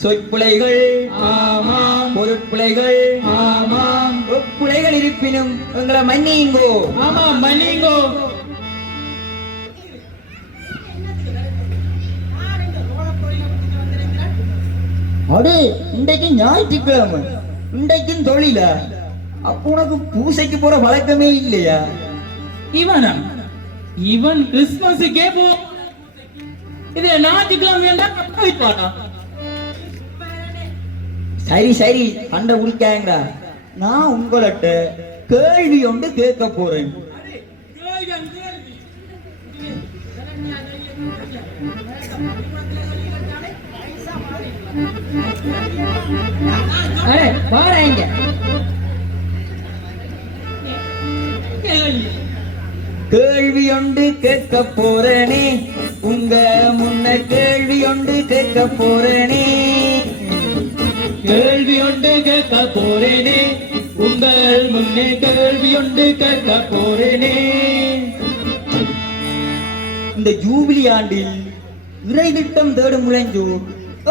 சொற்பிழைகள், ஆமாம், பொருட்பிழைகள், ஆமாம், ஒப்பிழைகள் இருப்பினும் எங்களை மன்னியுங்கோ. ஆமாம், மன்னிங்கோ. அடே, இன்றைக்கு ஞாயிற்றுக்கிழமை, இன்றைக்கும் தொழில. அப்ப உனக்கு பூசைக்கு போற வழக்கமே இல்லையா? இவனா? இவன் கிறிஸ்துமஸுக்கே போ. இது ஞாயிற்றுக்கிழமை போயிட்டானா? சரி சரி, சண்டை குடிக்காங்கடா. நான் உங்கள்கிட்ட கேள்வி ஒன்று கேட்க போறேன். பாருங்க, கேள்வி ஒன்று கேட்க போறேனே, உங்க முன்ன கேள்வி ஒன்று கேட்க போறேனே, கேள்வி ஒன்று கேட்க போறேனே, உங்கள் முன்னே கேள்வி ஒன்று கேட்க போறேனே. இந்த ஜூபிலி ஆண்டில் இறை திட்டம் தேடும் முளைஞ்சோர்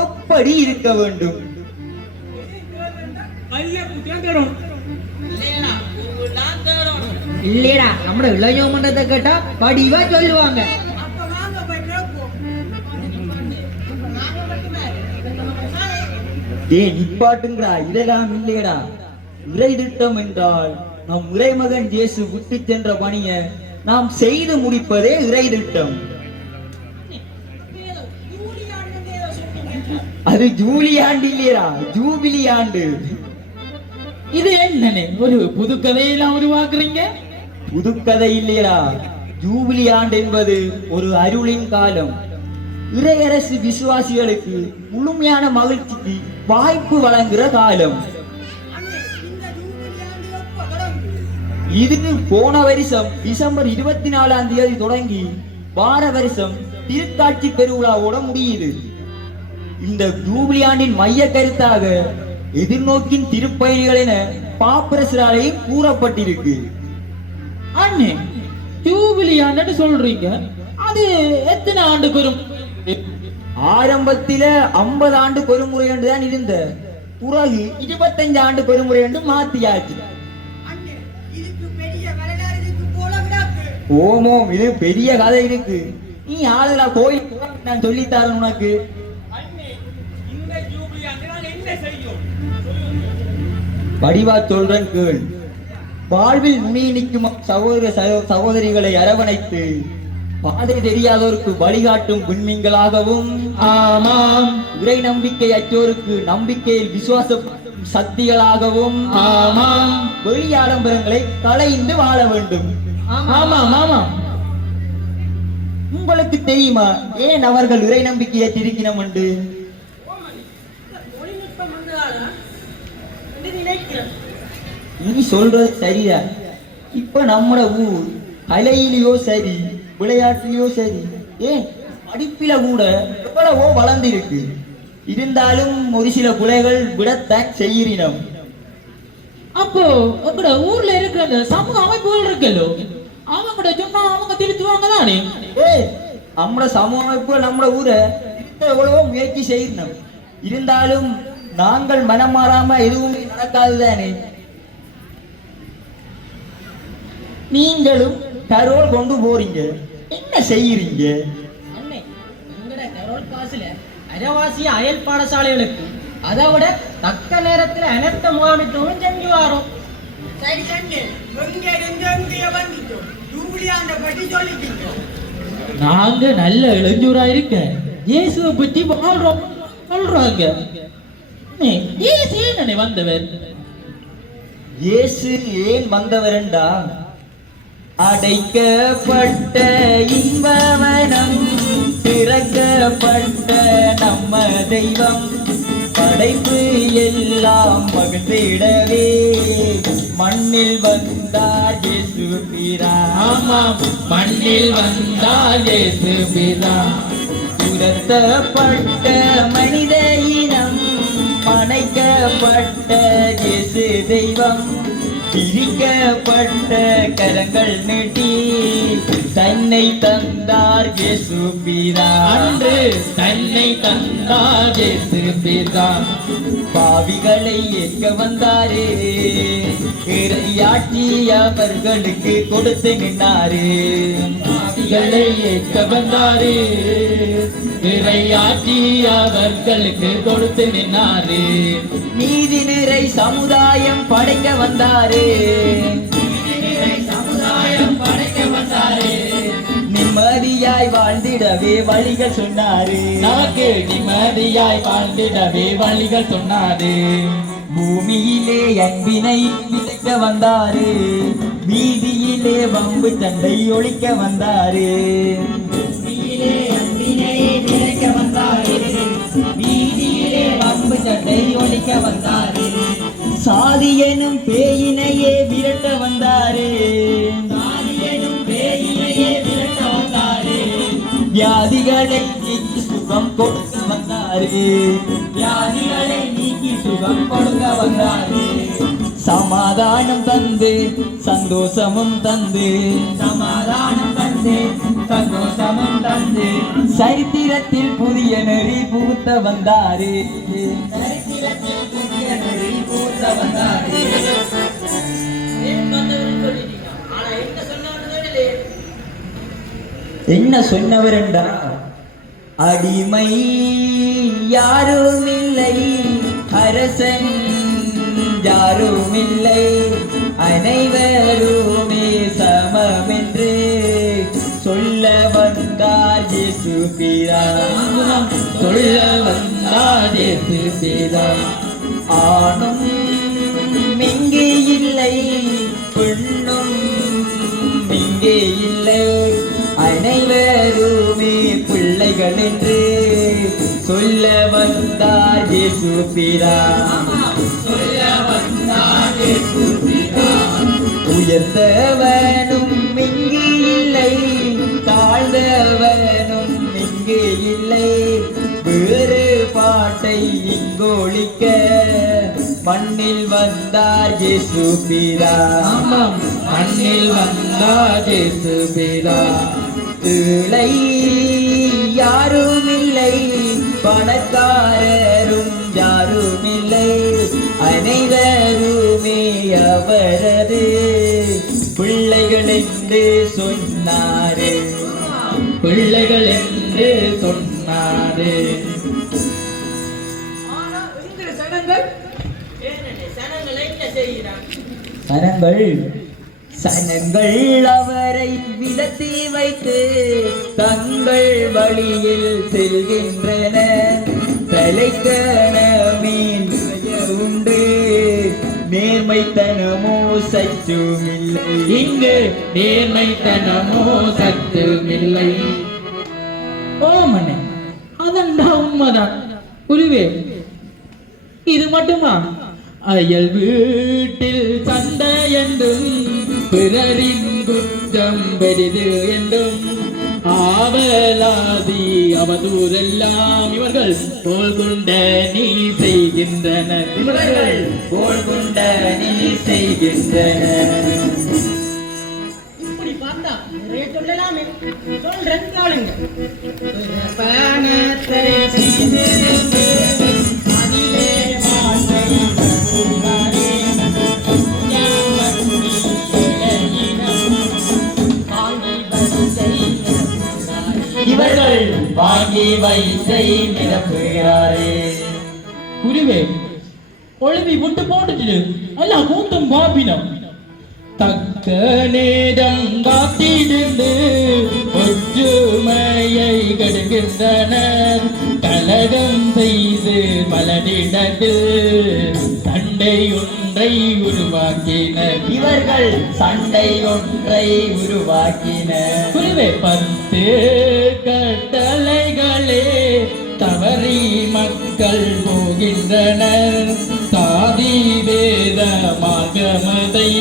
எப்படி இருக்க வேண்டும்? இல்லையடா, நம்மள இளைய மன்றத்தை கேட்டா படிவா சொல்லுவாங்க. ஏன் நிப்பாட்டுங்கடா, இதெல்லாம் இல்லையடா. இறை திட்டம் என்றால் நம் இறைமகன் இயேசு விட்டு சென்ற பணியை நாம் செய்து முடிப்பதே இறை திட்டம். அது ஜூலி ஆண்டு இல்லையா, ஜூபிலி ஆண்டு. இது என்னன்னு ஒரு புது கதையெல்லாம் உருவாக்குறீங்க? புதுக்கதை இல்லையா, ஜூபிலி ஆண்டு என்பது ஒரு அருளின் காலம். இறையரசு விசுவாசிகளுக்கு முழுமையான மகிழ்ச்சிக்கு வாய்ப்பு வழங்குகிற காலம் இது. போன வருஷம் டிசம்பர் 24ஆம் தேதி தொடங்கி வார வருஷம் திருக்காட்சி பெருவிழாவோட முடியுது. இந்த ஜூபிலி ஆண்டின் மைய கருத்தாக எதிர்நோக்கின் திருப்பயணிகள் என பாப்பரசராலையும் கூறப்பட்டிருக்கு. அண்ணே ஜூபிலி ஆண்டு சொல்றீங்க, அது எத்தனை ஆண்டுக்கு வரும்? ஆரம்பத்தில 50 ஆண்டுக்கு ஒரு முறை என்று தான் இருந்த, பிறகு 25 ஆண்டுக்கு ஒரு முறை என்று மாத்தியாச்சு. ஓமோம், இது பெரிய கதை இருக்கு. நீ ஆளுகளா கோயில் நான் சொல்லித்தாரன் உனக்கு. படிவா சொல்றேன் கேள். வாழ்வில் நுனி நிற்கும் சகோதரிகளை அரவணைத்து பாதை தெரியாதோருக்கு வழிகாட்டும் விண்மீன்களாகவும், ஆமாம், இறை நம்பிக்கை அற்றோருக்கு நம்பிக்கையில் விசுவாச சக்திகளாகவும், ஆமாம், வெளி ஆடம்பரங்களை களைந்து வாழ வேண்டும். ஆமாம் ஆமாம். உங்களுக்கு தெரியுமா ஏன் அவர்கள் இறை நம்பிக்கை ஏற்றிருக்கிறோம் என்று? நீ சொல்றது சரிதான். இப்ப நம்மட ஊர் கலையிலயோ சரி, விளையாட்டிலயோ சரி, ஏன் படிப்பில கூட எவ்வளவோ வளர்ந்திருக்கு. இருந்தாலும் ஒரு சில பிள்ளைகள் விடத்தான் செய்யினோம். அப்போ உங்களோட ஊர்ல இருக்கிற அந்த சமூக அமைப்புகள் இருக்கல்லோ, அவங்க சொன்னா அவங்க திருத்துவாங்க தானே? நம்மட சமூக அமைப்புகள் நம்மட ஊரை எவ்வளவோ முயற்சி செய்யணும். இருந்தாலும் நாங்கள் மனம் மாறாம எதுவுமே நடக்காது தானே. நீங்களும் கரோல் கொண்டு போறீங்க, என்ன செய்யறீங்க? அண்ணே, உங்களோட கரோல் காசுல அரைவாசி அயல் பாடசாலைகளுக்கு அதை விட தக்க நேரத்தில் அனைத்து முகாமித்துவம் செஞ்சு வரோம். நாங்க நல்ல இளைஞரா இருக்க இயேசுவை பற்றி வாழ்றோம் சொல்றாங்க. இயேசு ஏன் வந்தவர்? இயேசு ஏன் வந்தவர் என்றா, அடைக்கப்பட்ட இன்பவனம் திறக்கப்பட்ட நம்ம தெய்வம், படைப்பு எல்லாம் மகிழ்ந்திடவே மண்ணில் வந்தார் இயேசு பிரான். ஆமாம், மண்ணில் வந்தார் இயேசு பிரான். துரத்தப்பட்ட மனித இனம் மனைக்கப்பட்ட இயேசு தெய்வம், பிரிக்கப்பட்ட கரங்கள் நீட்டி தன்னை தந்தார் இயேசு பிரான். அன்று தன்னை தந்தார் இயேசு பிரான். பாவிகளை ஏற்க வந்தாரே, இறையாட்சி அவர்களுக்கு கொடுத்து நின்றாரே. பாவிகளை ஏற்க வந்தாரே, இறையாட்சி அவர்களுக்கு கொடுத்து நின்றாரே. நீதி நிறை சமுதாயம் படைக்க வந்தாரே, நிம்மதியாய் வாழ்ந்திடவே வழிகள் சொன்னாரு. நமக்கு நிம்மதியாய் வாழ்ந்திடவே வழிகள் சொன்னாரு. பூமியிலே அன்பினை விதைக்க வந்தாரு, வீதியிலே வம்பு சண்டை ஒழிக்க வந்தாரு. வீதியிலே வம்பு சண்டை ஒழிக்க வந்தாரு. சாதி எனும் பேயினையே விரட்ட வந்தாரு, வியாதிகளை நீக்கி சுகம் கொடுக்க வந்தாரு, வியாதிகளை நீக்கி சுகம் கொடுக்க வந்தாரு. சமாதானம் தந்து சந்தோஷமும் தந்து, சமாதானம் தந்து சந்தோஷமும் தந்து, சரித்திரத்தில் புதிய நெறி புகுத்த வந்தாரு, சரித்திரத்தில் புதிய நெறி புகுத்த வந்தாரு. என்ன சொன்னவர் என்றா, அடிமை யாரும் இல்லை, அரசன் யாரும் இல்லை, அனைவருமே சமம் என்று சொல்ல வந்தார் இயேசு பிரான். சொல்ல வந்தார் இயேசு பிரான். ஆணும் இங்கே இல்லை, பெண்ணும் இங்கே இல்லை, அனைவருமே பிள்ளைகள் என்று சொல்ல வந்தார் இயேசு பிரான். உயர்ந்தவனும் இங்கு இல்லை, தாழ்ந்தவனும் இங்கு இல்லை, வேறு பாட்டை இங்கொழிக்க மண்ணில் வந்தார் இயேசு பிதா. ஆமாம், மண்ணில் வந்தார் இயேசு பிதா. ஏழை யாருமில்லை, பணக்காரரும் யாருமில்லை, அனைவருமே அவரது பிள்ளைகள் என்று சொன்னாரே, பிள்ளைகள் என்று சொன்னாரே. சனங்கள் அவரை விலத்தி வைத்து தங்கள் வழியில் செல்கின்றன. தலைக்கணமேல் உண்டு, நேர்மைத்தனமோ சச்சுமில்லை. இங்கு நேர்மைத்தனமோ சத்துமில்லை. ஓமனே, அதண்டா உண்மைதான். குருவே, இது மட்டுமா? அயல் வீட்டில் சண்டை என்றும் பிறரின் குற்றம் பெரிது என்றும் ஆவலாதி அவதூறெல்லாம் இவர்கள் கோல் கொண்ட நீ செய்கின்றனர். இவர்கள் கோல் கொண்ட நீ செய்கின்றனர். இப்படி பார்த்தா நிறைய சொல்லலாமே. சொல்றேன் கேளுங்க. பணத்தை செய்து அதிலே வாழ்க்கை இவர்கள் வாங்கி வைத்தை நிரப்புகிறாரே. குருவே, ஒளிவி விட்டு போட்டுட்டு அல்ல கூட்டம் பாப்பினம். தக்க நேரம் காத்திருந்து ஒற்றுமையை கெடுக்கின்றனர். கலகம் செய்து பலனிடத்தில் சண்டை ஒன்றை உருவாக்கினர். இவர்கள் சண்டை ஒன்றை உருவாக்கினர். குருவே, 10 கட்டளைகளே தவறி மக்கள் போகின்றனர். சாதி வேத மார்க்கமதை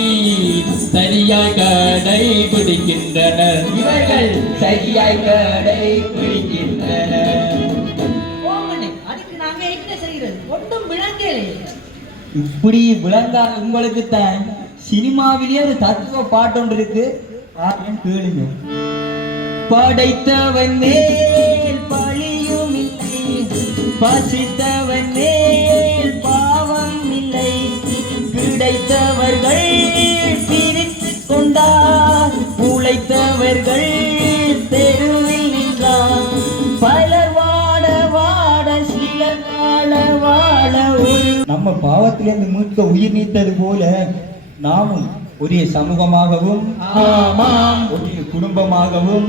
சரியாய் கடைபிடிக்கின்றனர். இவர்கள் சரியாய் கடைபிடிக்கின்றனர். அதுக்கு நாங்க என்ன செய்யறது? ஒன்றும் விளங்கலே. இப்படி விளங்காத உங்களுக்கு தான் சினிமாவிலேயே ஒரு தத்துவ பாட்டு ஒன்று இருக்கு, கேளுங்க. படைத்தவன் மேல் பழியும் இல்லை, பசித்தவன் மேல் பாவம் இல்லை, கிடைத்தவர்கள் பிரித்துக் கொண்டார், உழைத்தவர்கள் தெருவில் நின்றார். பலர் வாட வாட சிலர் வாழ வாழ ஒரு. நம்ம பாவத்திலிருந்து மீட்க உயிர் நீத்தது போல நாமும் ஒரே சமூகமாகவும் ஒரே குடும்பமாகவும்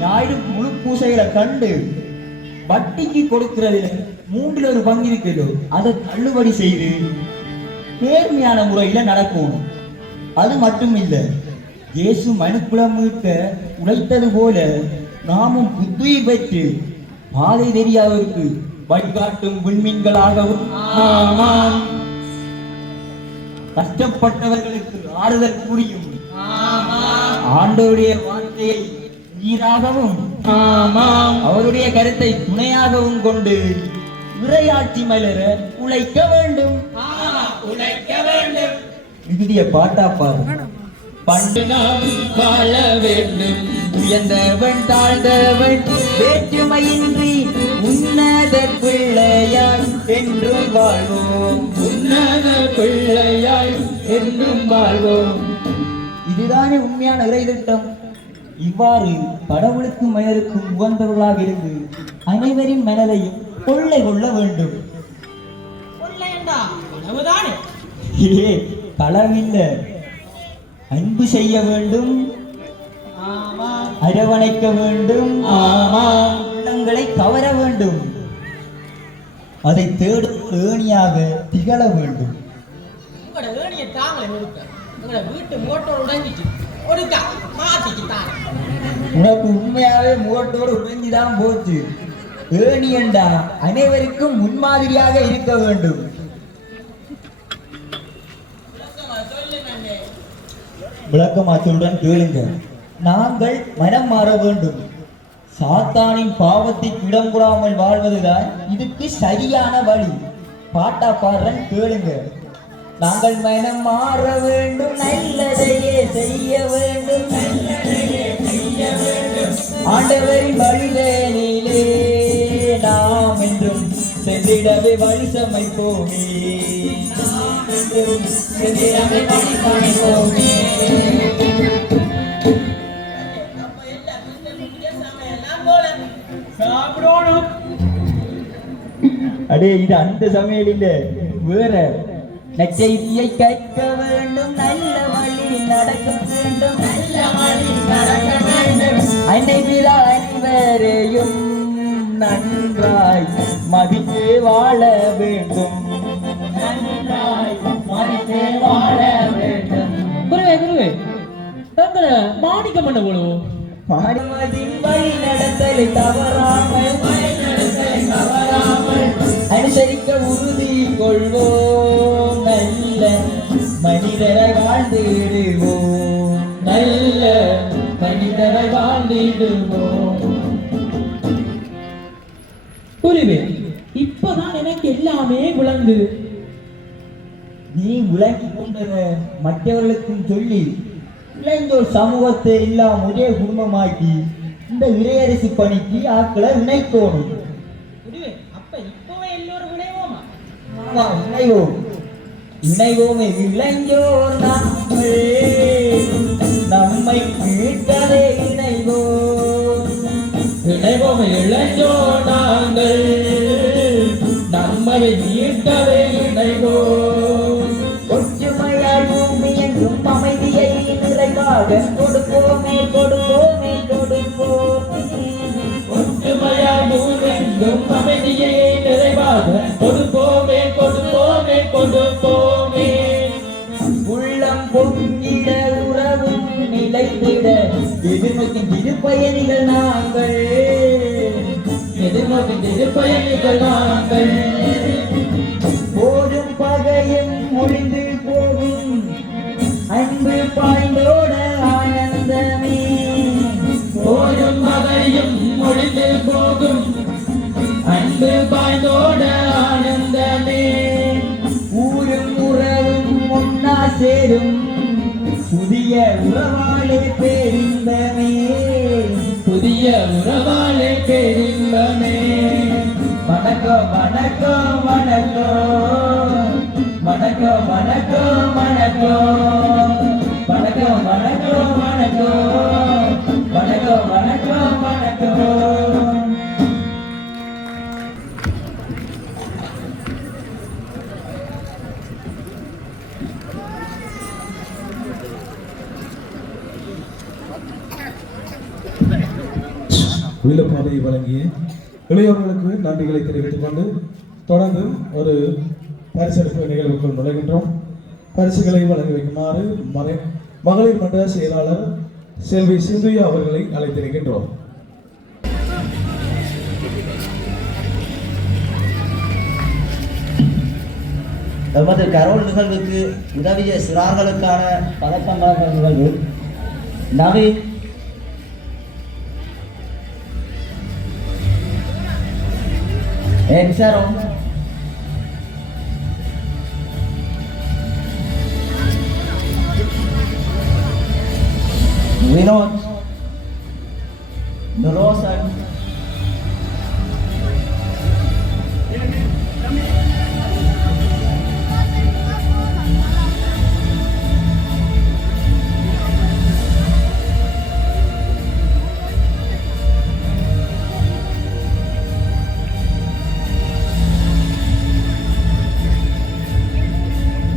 ஞாயிறு முழு பூசைகளை கண்டு வட்டிக்கு கொடுக்கிறதுல 1/3 பங்கு இருக்கிறதோ அதை தள்ளுபடி செய்து நேர்மையான முறையில நடக்கணும். அது மட்டும் இல்ல, இயேசு மனுக்குலம் மீட்க உழைத்தது போல நாமும் புத்துயிர் பெற்று பாதை தெரியாதவருக்கு வழிகாட்டும் விண்மீன்களாகவும் கஷ்டப்பட்டவர்களுக்கு ஆறுதல் புரியும் ஆண்டவருடைய வார்த்தையை உயிராகவும் அவருடைய கருத்தை துணையாகவும் கொண்டு இறையாட்சி மலர உழைக்க வேண்டும். மிகுதிய பாட்டா பாரு. பண்டு நாம் வாழ வேண்டும். உயர்ந்தவன் தாழ்ந்தவன் வேற்றுமையின்றி உன்னத பிள்ளையாய் என்றும் வாழ்வோம். உன்னத பிள்ளையாய் என்றும் வாழ்வோம். இதுதானே உண்மையான இறை திட்டம். இவ்வாறு கடவுளுக்கும் மனிதருக்கும் உகந்தவர்களாக இருந்து அனைவரின் மனதையும் கொள்ளை கொள்ள வேண்டும். களவில்ல, அன்பு செய்ய வேண்டும், அரவணைக்க வேண்டும், உள்ளங்களை கவர வேண்டும், அதை தேடும் ஏணியாக திகழ வேண்டும். உனக்கு உண்மையாவே முகத்தோடு உடைஞ்சுதான் போச்சு. ஏணி என்றா அனைவருக்கும் முன்மாதிரியாக இருக்க வேண்டும். விளக்கமாற்றுடன் கேளுங்க. நாங்கள் மனம் மாற வேண்டும். சாத்தானின் பாவத்திற்கு இடம் கூடாமல் வாழ்வதுதான் இதுக்கு சரியான வழி. பாட்டா பாடுறேன் கேளுங்க. நாங்கள் மனம் மாற வேண்டும், நல்லதையே செய்ய வேண்டும், ஆண்டவரின் வழிவேனிலே நாம் என்றும் சென்றிடவே வழி சமைப்போமே, சென்றிடவே வழி சமைப்போமே. அடே இது அந்த சமையல் இல்ல, வேற. நற்செய்தியை கேட்க வேண்டும், நல்ல வழி நடக்க வேண்டும், நல்ல வழி நடக்க வேண்டும், அன்னை பிதா அனைவரையும் நன்றாய் மதித்து வாழ வேண்டும், நன்றாய் மதித்து வாழ வேண்டும். குருவே தங்களை மாணிக்கம் பண்ண போலும் மாணவதின் வழி நடத்தலை தவறாமல் அனுசரிக்க உறுதி கொள்வோம், நல்ல மனிதரை வாழ்ந்திடுவோம், நல்ல மனிதரை வாழ்ந்திடுவோம். குருவே இப்பதான் எனக்கு எல்லாமே விளங்குது. நீ விளங்கி கொண்டன மற்றவர்களுக்கும் சொல்லி இளைஞர் சமூகத்தை எல்லாம் ஒரே குடும்பமாக்கி இந்த இளையரசு பணிக்கு ஆக்களை இணைக்கணும். இணைவோமே இளைஞர் நாங்கள் நம்மை மீட்டவே இணைவோம், இணைவோமே இளைஞர் நாங்கள் நம்மை மீட்டவே இணைவோம். ஒற்றுமையாய் பூமி என்றும் அமைதியை நிறைவாக கொடுப்போமே கொடுப்போமே கொடுப்போமே, ஒற்றுமையாய் பூமி என்றும் அமைதியை நிறைவாக கொடுப்போமே கொடுப்போமே கொடுப்போமே. உள்ளம் பொங்கிட உறவும் நிலைத்திட எதிர்நோக்கின் திருப்பயணிகள் நாங்கள், எதிர்நோக்கின் திருப்பயணிகள் நாங்கள். போதும் பகையும் முடிந்து போகும், அன்பு பாய்ந்தோட ஆனந்தமே, போதும் பகையும் முடிந்து போகும், அன்பு பாய்ந்தோட ஆனந்தமே. ஊரும் உறவும் ஒன்னா சேரும், புதிய உறவாளே பேரின்பமே, புதிய உறவாளே பேரின்பமே. வணக்கம் வணக்கம் வணக்கம் வணக்கம் வணக்கம் வணக்கம் வணக்கம் வணக்கம் வணக்கம் வணக்கம் வணக்கம் வணக்கம். விழுப்பாதை வழங்கிய இளையோர்களுக்கு நன்றிகளை தெரிவித்துக் கொண்டு தொடர்ந்து ஒரு பரிசளிப்பு நிகழ்வுக்குள் நுழைகின்றோம். பரிசுகளை வழங்கி வைக்குமாறு மகளிர் மன்ற செயலாளர் செல்வி சிந்துயா அவர்களை அழைத்திருக்கின்றோம். எமது கரோல் நிகழ்வுக்கு உதவிய சிறார்களுக்கான பதக்கமாக நிகழ்வு Naveen எக்ஸரம் Vinod Roshan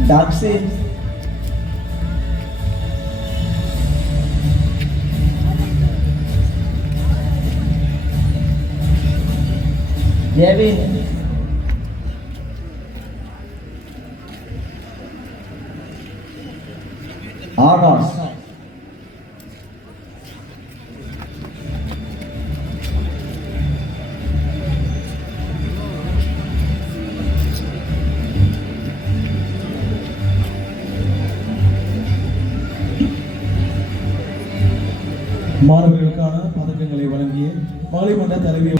Daksin Devin Arnos மாணவர்களுக்கான பதக்கங்களை வழங்கிய மகளிர் மன்ற தலைவி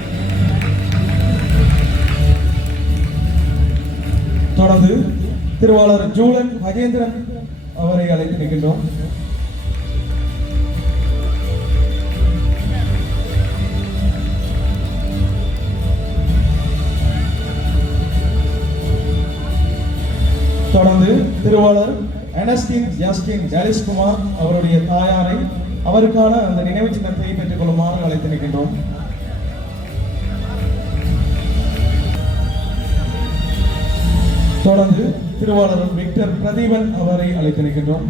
தொடர்ந்து திருவாளர் ஜூலன் மகேந்திரன் அவரை அழைத்து நிற்கின்றோம். தொடர்ந்து திருவாளர் அனஸ்டின் ஜஸ்டின் டேலிஸ்குமார் அவருடைய தாயாரை அவருக்கான அந்த நினைவு சின்னத்தை பெற்றுக் கொள்ளுமாறு அழைத்து நிற்கின்றோம். தொடர்ந்து திருவாளர் விக்டர் பிரதீபன் அவரை அழைத்து நிற்கின்றோம்.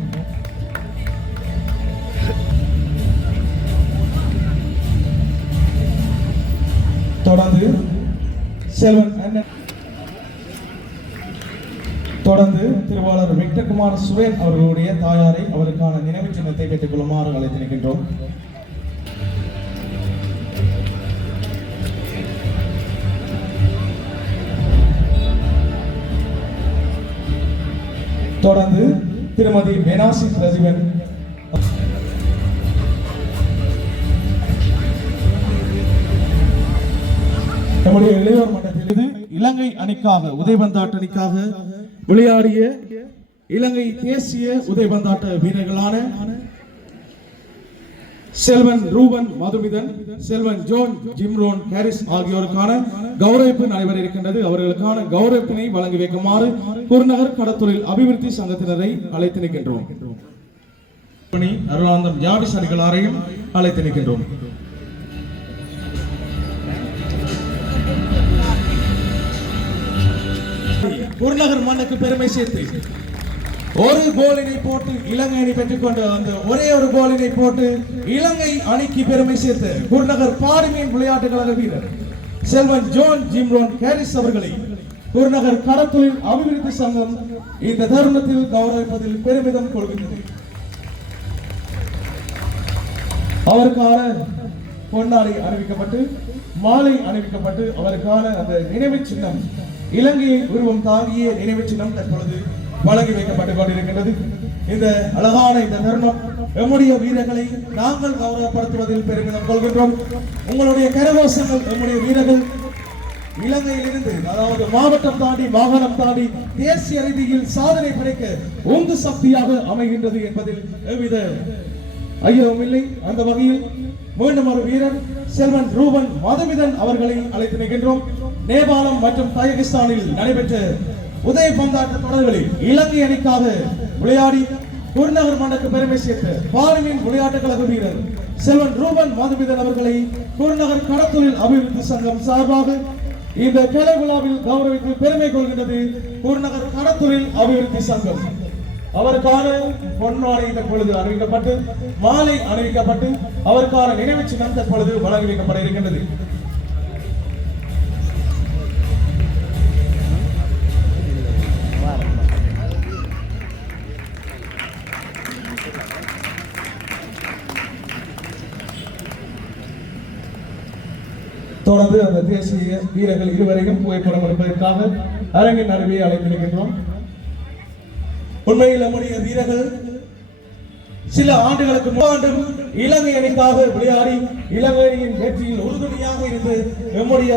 தொடர்ந்து செல்வன் அண்ணன் தொடர்ந்து திருவாளர் விக்டர்குமார் சுரேன் அவர்களுடைய தாயாரை அவருக்கான நினைவு சின்னத்தை பெற்றுக் கொள்ளுமாறு அழைத்து நிற்கின்றோம். தொடர்ந்து திருமதி பெனாசி பிரதிபன் நம்முடைய இளையோர் மன்றத்தில் இலங்கை அணிக்காக உதைபந்தாட்ட அணிக்காக விளையாடிய இலங்கை தேசிய உதைபந்தாட்ட வீரர்களான செல்வன் ரூபன் மதுமிதன், செல்வன் ஜோன் ஜிம்ரோன் ஹாரிஸ் ஆகியோருக்கான கௌரவிப்பு நடைபெற இருக்கின்றது. அவர்களுக்கான கௌரவிப்பினை வழங்கி வைக்குமாறு குருநகர் கடத்தொழில் அபிவிருத்தி சங்கத்தினரை அழைத்து நிற்கின்றோம். அருளானந்தம் ஜாபிஸ் அடிகளாரையும் அழைத்து நிற்கின்றோம். குருநகர் மண்ணுக்கு பெருமை சேர்த்து ஒரு கோலினை போட்டு இலங்கை அணி பெற்றுக் கொண்டு அந்த ஒரே ஒரு கோலினை போட்டு இலங்கை அணிக்கு பெருமை சேர்த்த குருநகர் பாரிமீன் விளையாட்டு கழக வீரர் செல்வன் ஜோன் ஜிம்ரோன் ஹாரிஸ் அவர்களை குருநகர் கடத்தொழில் அபிவிருத்தி சங்கம் இந்த தருணத்தில் கௌரவிப்பதில் பெருமிதம் கொள்கின்றது. அவருக்கான பொன்னாடை அணிவிக்கப்பட்டு மாலை அணிவிக்கப்பட்டு அவருக்கான அந்த நினைவு சின்னம் இலங்கையை உருவம் தாங்கிய நினைவு சின்னம் தற்பொழுது வழங்கி வைக்கப்பட்டுக் கொண்டிருக்கின்றது. இந்த அழகான இந்த தருணம் நம்முடைய வீரர்களை நாங்கள் கௌரவப்படுத்துவதில் பெருமிதம் கொள்கின்றோம். உங்களுடைய கரகோஷங்கள் நம்முடைய வீரர்கள் இலங்கையிலிருந்து அதாவது மாவட்டம் தாண்டி மாகாணம் தாண்டி தேசிய ரீதியில் சாதனை படைக்க உந்து சக்தியாக அமைகின்றது என்பதில் எவ்வித ஐயமும் இல்லை. அந்த வகையில் மீண்டும் ஒரு வீரர் செல்வன் ரூபன் மதுமிதன் அவர்களை அழைத்து நிற்கின்றோம். நேபாளம் மற்றும் தஜிகிஸ்தானில் நடைபெற்ற உதைபந்தாட்ட தொடர்களில் இலங்கை அணிக்காக விளையாடி குருநகர் மண்ணுக்கு பெருமை சேர்த்த பாரிமீன் விளையாட்டு கழக வீரர் செல்வன் ரூபன் மதுமிதன் அவர்களை குருநகர் கடத்தொழில் அபிவிருத்தி சங்கம் சார்பாக இந்த கலை விழாவில் கௌரவித்து பெருமை கொள்கின்றது குருநகர் கடத்தொழில் அபிவிருத்தி சங்கம். அவருக்கான பொன்னாடை தற்பொழுது அறிவிக்கப்பட்டு மாலை அணிவிக்கப்பட்டு அவருக்கான நினைவு சின்னம் தற்பொழுது வழங்கி வைக்கப்பட இருக்கின்றது. தொடர்ந்து அந்த தேசிய வீரர்கள் இருவரையும் புகைப்படம் எடுப்பதற்காக அரங்கின் நடுவே அழைத்திருக்கின்றோம். உண்மையில் நம்முடைய வீரர்கள் சில ஆண்டுகளுக்கு முன்பாண்டும் இலங்கை அணிக்காக விளையாடி இலங்கையின் வெற்றியில் உறுதுணையாக இருந்து நம்முடைய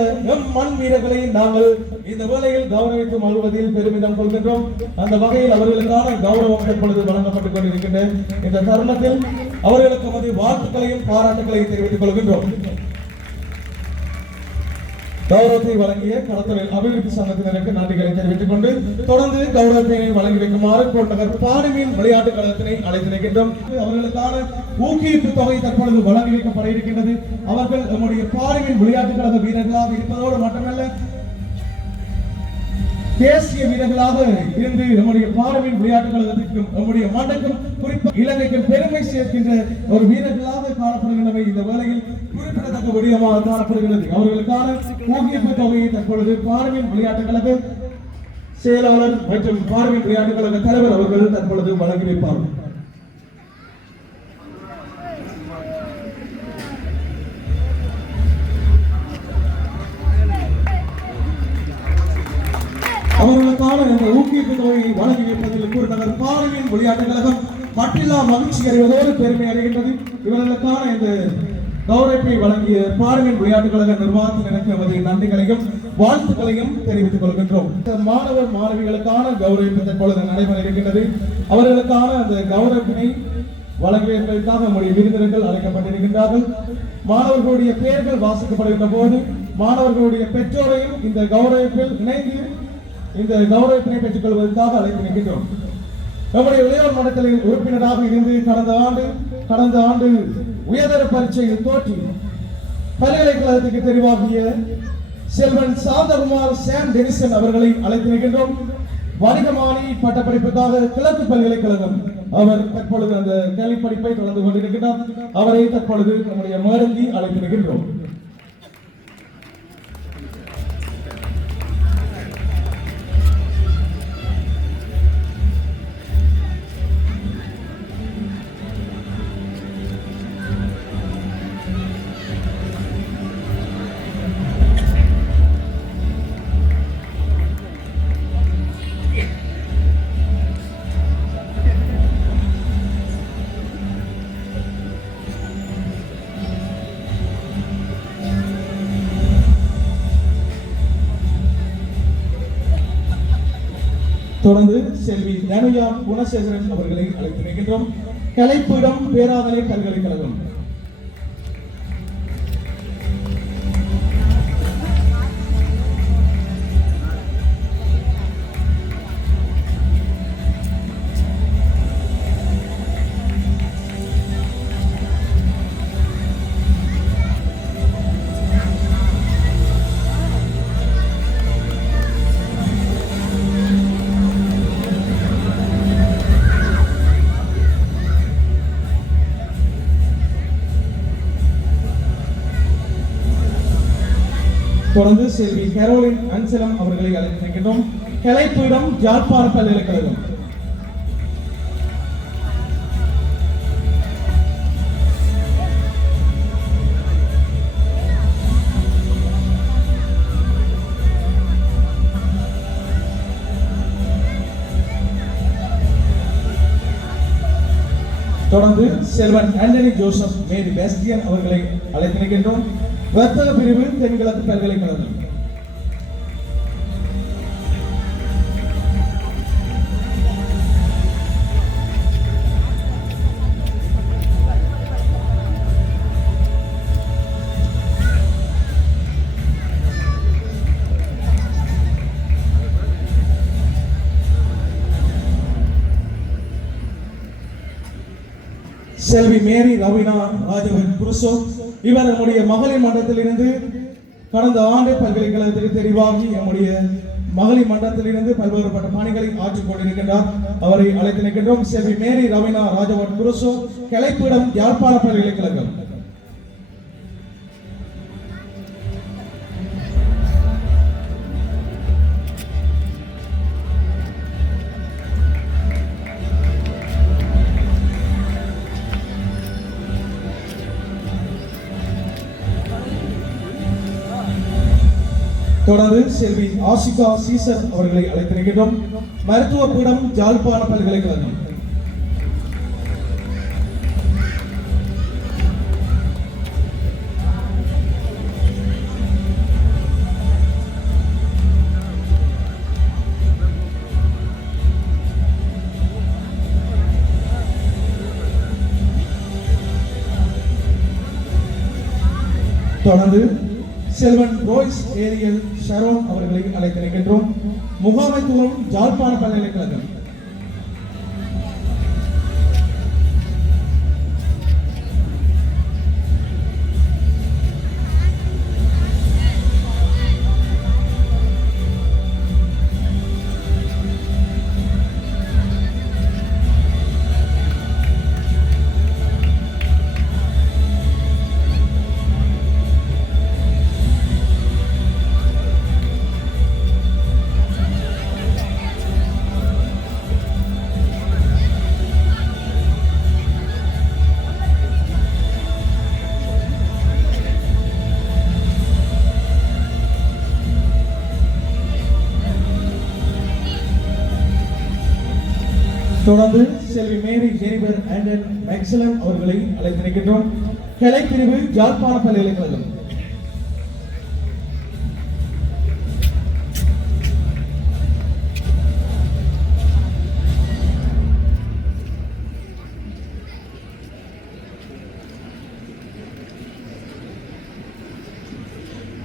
மண் வீரர்களை நாங்கள் இந்த வேளையில் கௌரவித்து மகிழ்வதில் பெருமிதம் கொள்கின்றோம். அந்த வகையில் அவர்களுக்கான கௌரவம் தற்பொழுது வழங்கப்பட்டுக் கொண்டிருக்கின்ற இந்த தருணத்தில் அவர்களுக்கு வாழ்த்துக்களையும் பாராட்டுகளையும் தெரிவித்துக் கொள்கின்றோம். கௌரவத்தை வழங்கிய கடத்தொழில் அபிவிருத்தி சங்கத்தினருக்கு நன்றிகளை தெரிவித்துக் கொண்டு தொடர்ந்து கௌரவத்தினை வழங்கி வைக்குமாறு குருநகர் பாரிமீன் விளையாட்டு கழகத்தினை அழைத்து நிற்கின்றோம். அவர்களுக்கான ஊக்குவிப்பு தொகை தற்பொழுது வழங்கி வைக்கப்பட இருக்கின்றது. அவர்கள் நம்முடைய பாரிமீன் விளையாட்டு கழக வீரர்களாக இருப்பதோடு மட்டுமல்ல தேசிய வீரர்களாக இருந்து நம்முடைய பாரிமீன் விளையாட்டு கழகத்திற்கும் நம்முடைய மண்ணுக்கும் குறிப்பாக இலங்கைக்கும் பெருமை சேர்க்கின்ற ஒரு வீரர்களாக காணப்படுகின்றவை இந்த வேளையில் குறிப்பிடத்தக்க விடயமாக காணப்படுகிறது. அவர்களுக்கான ஊக்குவிப்பு தொகையை தற்பொழுது பாரிமீன் விளையாட்டு கழக செயலாளர் மற்றும் பாரிமீன் விளையாட்டு கழக தலைவர் அவர்கள் தற்பொழுது வழங்கி வைப்பார்கள். அவர்களுக்கான இந்த ஊக்குவிப்பு தொகையை வழங்கி வைப்பதில் குருநகர் பாரிமீன் விளையாட்டு கழகம் மட்டில்லா மகிழ்ச்சி அடைவதோடு பெருமை அடைகின்றது. இவர்களுக்கான இந்த கௌரவத்தை வழங்கிய பாரிமீன் விளையாட்டு கழக நிர்வாகத்தினருக்கு நமது நன்றிகளையும் வாழ்த்துக்களையும் தெரிவித்துக் கொள்கின்றோம். மாணவர் மாணவிகளுக்கான கௌரவிப்பு தற்பொழுது நடைபெற இருக்கின்றது. அவர்களுக்கான அந்த கௌரவிப்பினை வழங்குவதற்காக நம்முடைய விருந்தினர்கள் அழைக்கப்பட்டிருக்கின்றார்கள். மாணவர்களுடைய பெயர்கள் வாசிக்கப்படுகின்ற போது மாணவர்களுடைய பெற்றோரையும் இந்த கௌரவிப்பில் இணைந்து இந்த கௌரவிப்பினை பெற்றுக் கொள்வதற்காக அழைத்து நிற்கின்றோம். நம்முடைய இளையோர் மன்றத்தின் உறுப்பினராக இருந்து கடந்த ஆண்டு உயர்தர பரீட்சையில் தோற்றி பல்கலைக்கழகத்துக்கு தெரிவாகிய செல்வன் சாந்தகுமார் சாம் டெனிசன் அவர்களை அழைத்து நிற்கின்றோம். வணிகமானி பட்டப்படிப்புக்காக கிழக்கு பல்கலைக்கழகம் அவர் தற்பொழுது அந்த கேள்வி படிப்பை தொடர்ந்து கொண்டிருக்கிறார். அவரை தற்பொழுது நம்முடைய மேடங்கி அழைத்து நிற்கின்றோம். தொடர்ந்து செல்வி தனுயா குணசேகரன் அவர்களை அழைத்து நிற்கின்றோம். கலைப்பீடம் பேராதனை பல்கலைக்கழகம். தொடர்ந்து செல்வி கரோலின் அன்சலம் அவர்களை அழைத்து நிற்கின்றோம். கலைப்பீடம் யாழ்ப்பாண பல்கலைக்கழகம். தொடர்ந்து செல்வன் ஆண்டனி ஜோசப் மேரி பேஸ்டியன் அவர்களை அழைத்து நிற்கின்றோம். வர்த்தக பிரிவு தென்கிழக்கு பல்கலைக்கழகம். செல்வி மேரி ரவீனா ராஜவன் புருஷோ இவர் நம்முடைய மகளிர் மன்றத்திலிருந்து கடந்த ஆண்டு பல்கலைக்கழகத்திற்கு தெரிவாகி நம்முடைய மகளிர் மன்றத்திலிருந்து பல்வேறுபட்ட பணிகளை ஆற்றிக் கொண்டிருக்கின்றார். அவரை அழைத்து நிற்கின்றோம். செல்வி மேரி ரவீனா ராஜவன் புருஷோ கலைப்பீடம் யாழ்ப்பாண பல்கலைக்கழகம். தொடர்ந்து செல்வி ஆசிகா சீசர் அவர்களை அழைத்து நிற்கின்றோம். மருத்துவ பீடம் யாழ்ப்பாண பல்கலைக்கழகம். தொடர்ந்து செல்வன் ரோய்ஸ் ஏரியல் ஷரோன் அவர்களை அழைத்து நிற்கின்றோம். முகாமைத்துவம் யாழ்ப்பாண பல்கலைக்கழகம். தொடர்ந்து செல்வி மேரி ஜெனிபர் ஆண்டன் மேக்ஸலன் அவர்களை அழைத்து நிற்கின்றோம். கலைப்பிரிவு யாழ்ப்பாண பல்கலைக்கழகம்.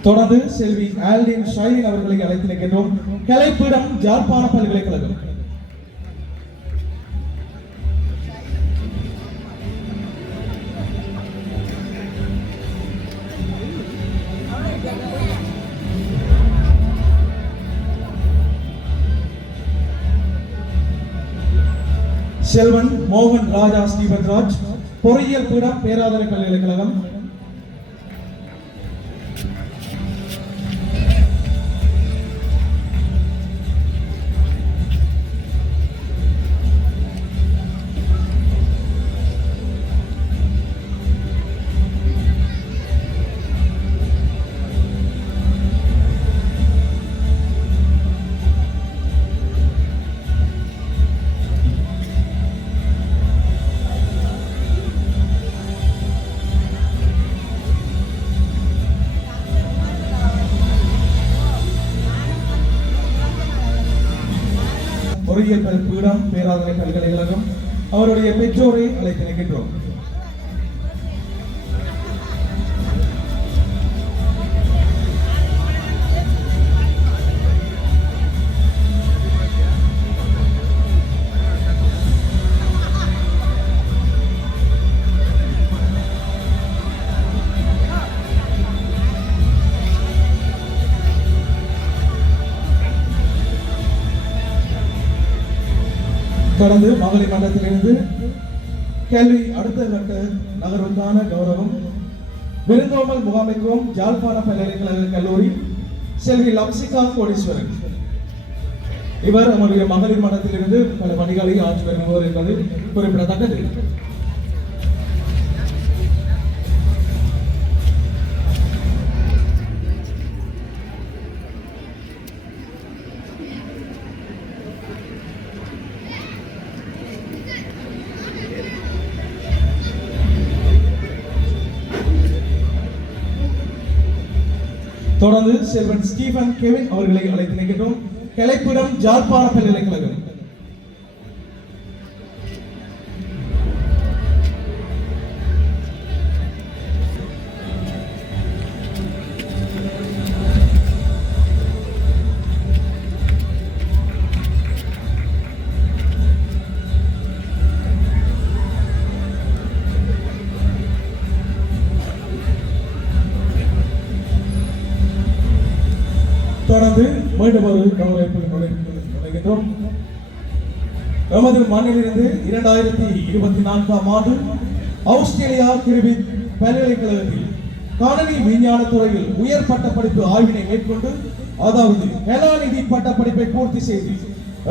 தொடர்ந்து செல்வி ஆல்டின் ஷைலின் அவர்களை அழைத்து நிற்கின்றோம். கலைப்பீடம் ஜாழ்ப்பாண பல்கலைக்கழகம். செல்வன் மோகன் ராஜா ஸ்ரீபத்ராஜ் பொறியியல் பீடம் பேராதனை பல்கலைக்கழகம். பொறியியல் பீடம் பேராதனை பல்கலைக்கழகம். அவருடைய பெற்றோரை அழைத்து நிற்கின்றோம். தொடர்ந்து மகளிர் மன்றத்திலிருந்து கேள்வி அடுத்த கட்ட நகர்வுக்கான கௌரவம் விருந்தோமல் முகாமைத்துவம் ஜாழ்ப்பாண பல்கலைக்கழக கல்லூரி செல்வி லம்சிகா கோடீஸ்வரன். இவர் நம்முடைய மகளிர் மன்றத்திலிருந்து பல பணிகளை ஆற்றி வருபவர் என்பது குறிப்பிடத்தக்கது. தொடர்ந்து செல்வன் ஸ்டீபன் கெவின் அவர்களை அழைத்து நிற்கின்றோம். கலைப்பீடம் ஜாழ்ப்பாண பல்கலைக்கழகம். தொடர்ந்து மீண்டும் ஒரு கௌரவிப்பில் நுழைகின்றோம். எமது மண்ணிலிருந்து 2024ஆம் ஆண்டு ஆஸ்திரேலியா கிரிபித் பல்கலைக்கழகத்தில் கணினி விஞ்ஞான துறையில் உயர் பட்டப்படிப்பு ஆய்வினை மேற்கொண்டு அதாவது கலாநிதி பட்டப்படிப்பை பூர்த்தி செய்து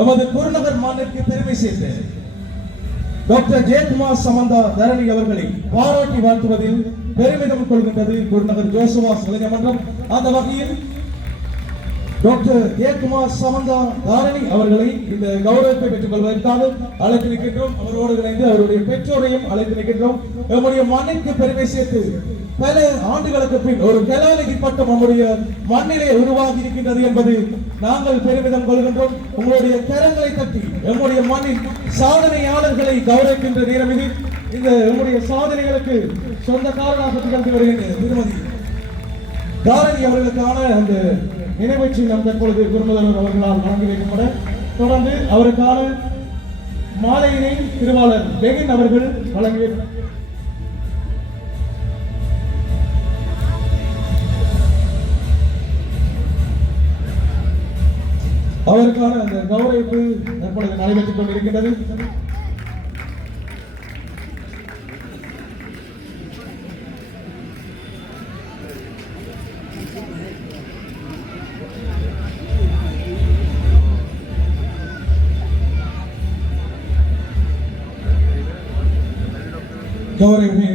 எமது குருநகர் மண்ணிற்கு பெருமை சேர்த்த டாக்டர் ஜெயக்குமார் சமந்தா தரணி அவர்களை பாராட்டி வாழ்த்துவதில் பெருமிதம் கொள்கின்றது குருநகர் ஜோசவாஸ் இளைஞர் மன்றம். அந்த வகையில் டாக்டர் ஜெயக்குமார் சமந்தா தாரணி அவர்களை இந்த கௌரவத்தை பெற்றுக் கொள்வதற்காக அழைத்து நிற்கின்றோம். அவரோடு இணைந்து அவருடைய பெற்றோரையும் அழைத்து நிற்கின்றோம். நம்முடைய மண்ணிற்கு பெருமை சேர்த்து பல ஆண்டுகளுக்கு பின் ஒரு கலாநிதி பட்டம் நம்முடைய மண்ணிலே உருவாகி இருக்கின்றது என்பது நாங்கள் பெருமிதம் கொள்கின்றோம். உங்களுடைய கரங்களை தட்டி நம்முடைய மண்ணின் சாதனையாளர்களை கௌரவிக்கின்ற நேரம் இது. இந்த நம்முடைய சாதனைகளுக்கு சொந்தக்காரராக திகழ்ந்து வருகின்ற திருமதி தாரணி அவர்களுக்கான அந்த நினைவுச்சி நம் தற்பொழுது குருமுதல்வர் அவர்களால் வழங்கி வைக்கப்பட தொடர்ந்து அவருக்கான மாலையினை திருவாளர் பெகின் அவர்கள் வழங்கி அவருக்கான அந்த கௌரவிப்பு தற்பொழுது நடைபெற்றுக் கொண்டிருக்கின்றது. கௌரவிப்பை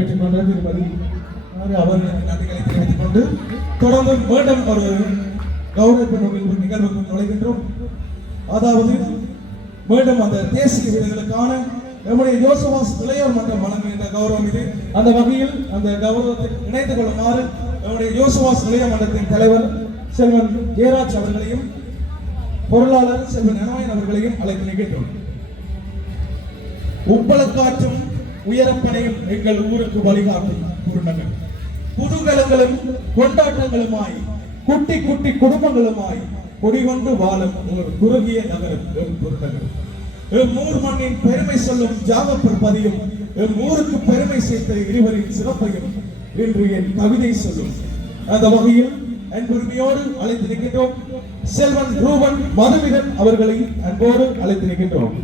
பெற்றுக்கொண்டு திருமதி அவர்களுக்கு நன்றிகளை தெரிவித்துக் கொண்டு தொடர்ந்து மீண்டும் ஒரு கௌரவிப்பு நிகழ்வுக்கு நுழைகின்றோம். அதாவது மீண்டும் அந்த தேசிய வீரர்களுக்கான நம்முடைய ஜோசவாஸ் இளையோர் மன்றம் வழங்குகின்ற கௌரவம் இது. அந்த வகையில் அந்த கௌரவத்தை இணைத்துக் கொள்ளுமாறு நம்முடைய ஜோசவாஸ் இளையோர் மன்றத்தின் தலைவர் செல்வன் ஜெயராஜ் அவர்களையும் பொருளாளர் செல்வன் நனவாயன் அவர்களையும் அழைத்து நிற்கின்றோம். உப்பளக்காற்றும் உயரப்பனையும் எங்கள் ஊருக்கு வழிகாட்டும் குருநகர். குதூகலங்களும் கொண்டாட்டங்களுமாய் குட்டி குட்டி குடும்பங்களுமாய் குடிகொண்டு வாழும் ஒரு குறுகிய நகரம் எம் குருநகர். எம் ஊர் மண்ணின் பெருமை சொல்லும் ஜாகப்பர் பதியும் எம் ஊருக்கு பெருமை சேர்த்த இருவரின் சிறப்பையும் இன்று என் கவிதை சொல்லும். அந்த வகையில் அன்புரிமையோடு அழைத்து நிற்கின்றோம் செல்வன் ரூபன் மதுமிதன் அவர்களை அன்போடு அழைத்து நிற்கின்றோம்.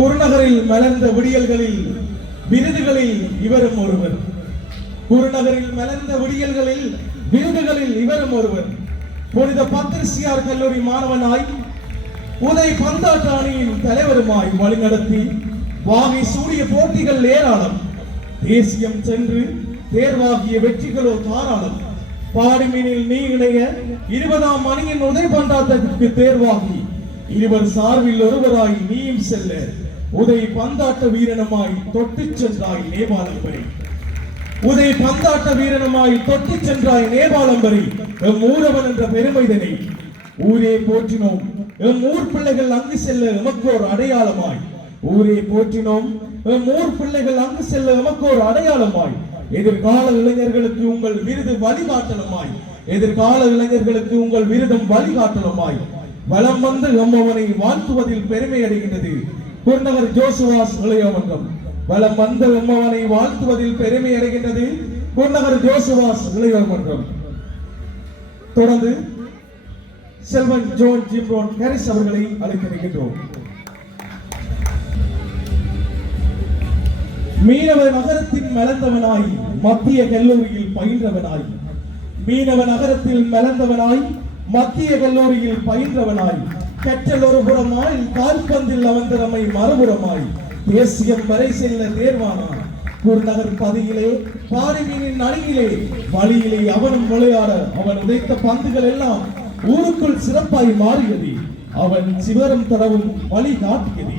குருநகரில் மலர்ந்த விடியல்களில் விருதுகளில் இவரும் ஒருவர். குருநகரில் மலர்ந்த விடியல்களில் விருதுகளில் இவரும் ஒருவர். புனித பத்திரிசியார் கல்லூரி மாணவனாய் உதய் பந்தாட்ட அணியின் தலைவருமாய் வழிநடத்தி வாகை சூடிய போட்டிகள் ஏராளம். தேசியம் சென்று தேர்வாகிய வெற்றிகளோ தாராளம். பாடிமீனில் நீ இணைய 20ஆம் அணியின் உதய் பந்தாட்டத்திற்கு தேர்வாகி இருவர் சார்பில் ஒருவராய் நீயும் செல்ல உதய் பந்தாட்ட வீரனமாய் தொட்டு சென்றாய் நேபாளம் வரை. உதய் பந்தாட்ட வீரனமாய் தொட்டு சென்றாய் நேபாளம் வரை. எம் ஊரவன் என்ற பெருமைதனை ஊரே போற்றினோம். எம் ஊர் பிள்ளைகள் அங்கு செல்ல எமக்கோர் அடையாளமாய். ஊரே போற்றினோம். எம் ஊர் பிள்ளைகள் அங்கு செல்ல எமக்கோர் அடையாளமாய். எதிர்கால இளைஞர்களுக்கு உங்கள் விருது வழிகாட்டலுமாய். எதிர்கால இளைஞர்களுக்கு உங்கள் விருதும் வழிகாட்டலுமாய். வலம் வந்து எம்மவனை வாழ்த்துவதில் பெருமை அடைகின்றது குருநகர் ஜோசுவாஸ் இளையோமன்றம். வலம் வந்த எம்மவனை வாழ்த்துவதில் பெருமை அடைகின்றது குருநகர் ஜோசுவாஸ் இளையோமன்றம். தொடர்ந்து செல்வன் ஜோன் ஜிம்ரோன் ஹாரிஸ் அவர்களை அழைக்க நிற்கின்றோம். மீனவ நகரத்தின் மலர்ந்தவனாய் மத்திய கல்லூரியில் பயின்றவனாய். மீனவ நகரத்தில் மலர்ந்தவனாய் மத்திய கல்லூரியில் பயின்றவனாய். கற்றல் ஒரு புறமாய் கால்பந்தில் அவந்திரமை மறுபுறமாய் தேசியம் வரை செல்ல தேர்வானான். குருநகர் பதியிலே பாரிமீனின் அணியிலே வழியிலே அவனும் விளையாட அவன் உதைத்த பந்துகள் எல்லாம் ஊருக்குள் சிறப்பாய் மாறியது. அவன் சிவரம் தரவும் வழி காட்டியது.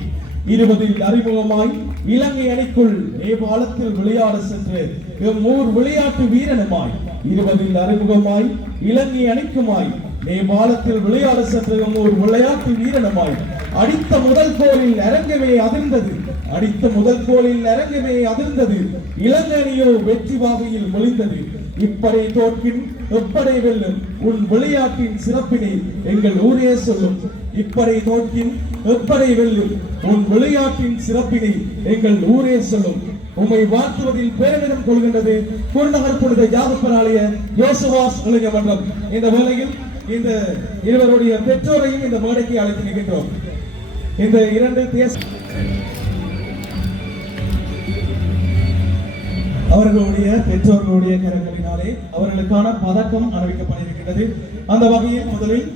20இல் அறிமுகமாய் இலங்கை அணிக்குள் நேபாளத்தில் விளையாட சென்று எம் ஊர் விளையாட்டு வீரனுமாய். 20இல் அறிமுகமாய் இலங்கை அணிக்குமாய் நேபாளத்தில் விளையாட சென்ற எம் ஊர் விளையாட்டு வீரனுமாய். அடித்த முதல் கோலில் அரங்கமே அதிர்ந்தது. அடித்த முதல் கோலில் அரங்கமே அதிர்ந்தது. இலங்கை அணியோ வெற்றி வாகையில் மொழிந்தது. இப்படை தோற்கின் எப்படை வெல்லும் உன் விளையாட்டின் சிறப்பினை எங்கள் ஊரே சொல்லும். இப்படை தோற்கின் எப்படை வெல்லும் உன் விளையாட்டின் சிறப்பினை எங்கள் ஊரே சொல்லும். உம்மை வாழ்த்துவதில் பேரிடம் கொள்கின்றது குருநகர் புனித ஜாகப்பர் ஆலய யோசுவாஸ் இளைஞர் மன்றம். இந்த வேளையில் இந்த இருவருடைய பெற்றோரையும் இந்த மேடைக்கு அழைத்து நிற்கின்றோம். இந்த இரண்டு அவர்களுடைய பெற்றோர்களுடைய கரங்களினாலே அவர்களுக்கான பதக்கம் அறிவிக்கப்பட்டிருக்கின்றது. அந்த வகையில் முதலில்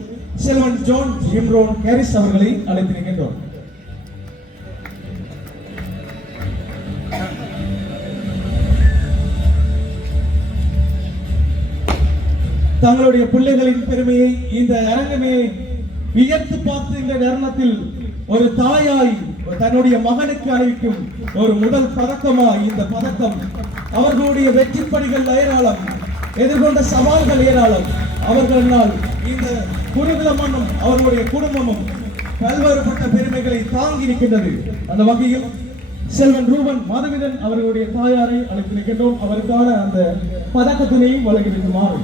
செல்வன் ஜோன் ஜிம்ரோன் ஹாரிஸ் அவர்களை அழைத்து நிற்கின்றோம். தங்களுடைய பிள்ளைகளின் பெருமையை இந்த அரங்கமே வியர்த்து பார்த்து இந்த தருணத்தில் ஒரு தாயாய் தன்னுடைய மகனுக்கு அறிவிக்கும் ஒரு முதல் பதக்கமாய் இந்த பதக்கம். அவர்களுடைய வெற்றி படிகள் ஏராளம், எதிர்கொண்ட சவால்கள் ஏராளம். அவர்களால் இந்த குருகுல மண்ணும் அவர்களுடைய குடும்பமும் பல்வேறுபட்ட பெருமைகளை தாங்கி நிற்கின்றது. அந்த வகையில் செல்வன் ரூபன் மதுமிதன் அவர்களுடைய தாயாரை அழைத்து நிற்கின்றோம். அவருக்கான அந்த பதக்கத்தினையும் வழங்கியிருக்குமாறு.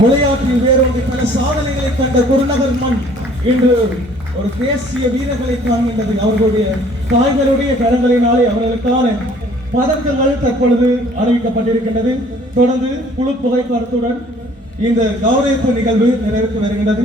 விளையாட்டில் வேறொரு பல சாதனைகளை கண்ட குருநகர் மண் இன்று ஒரு தேசிய வீரர்களை காண்கின்றது. அவர்களுடைய தாய்களுடைய கரங்களினாலே அவர்களுக்கான பதக்கங்கள் தற்பொழுது அறிவிக்கப்பட்டிருக்கின்றது. தொடர்ந்து குழு புகைப்படத்துடன் இந்த கௌரவிப்பு நிகழ்வு நிறைவேற்றி வருகின்றது.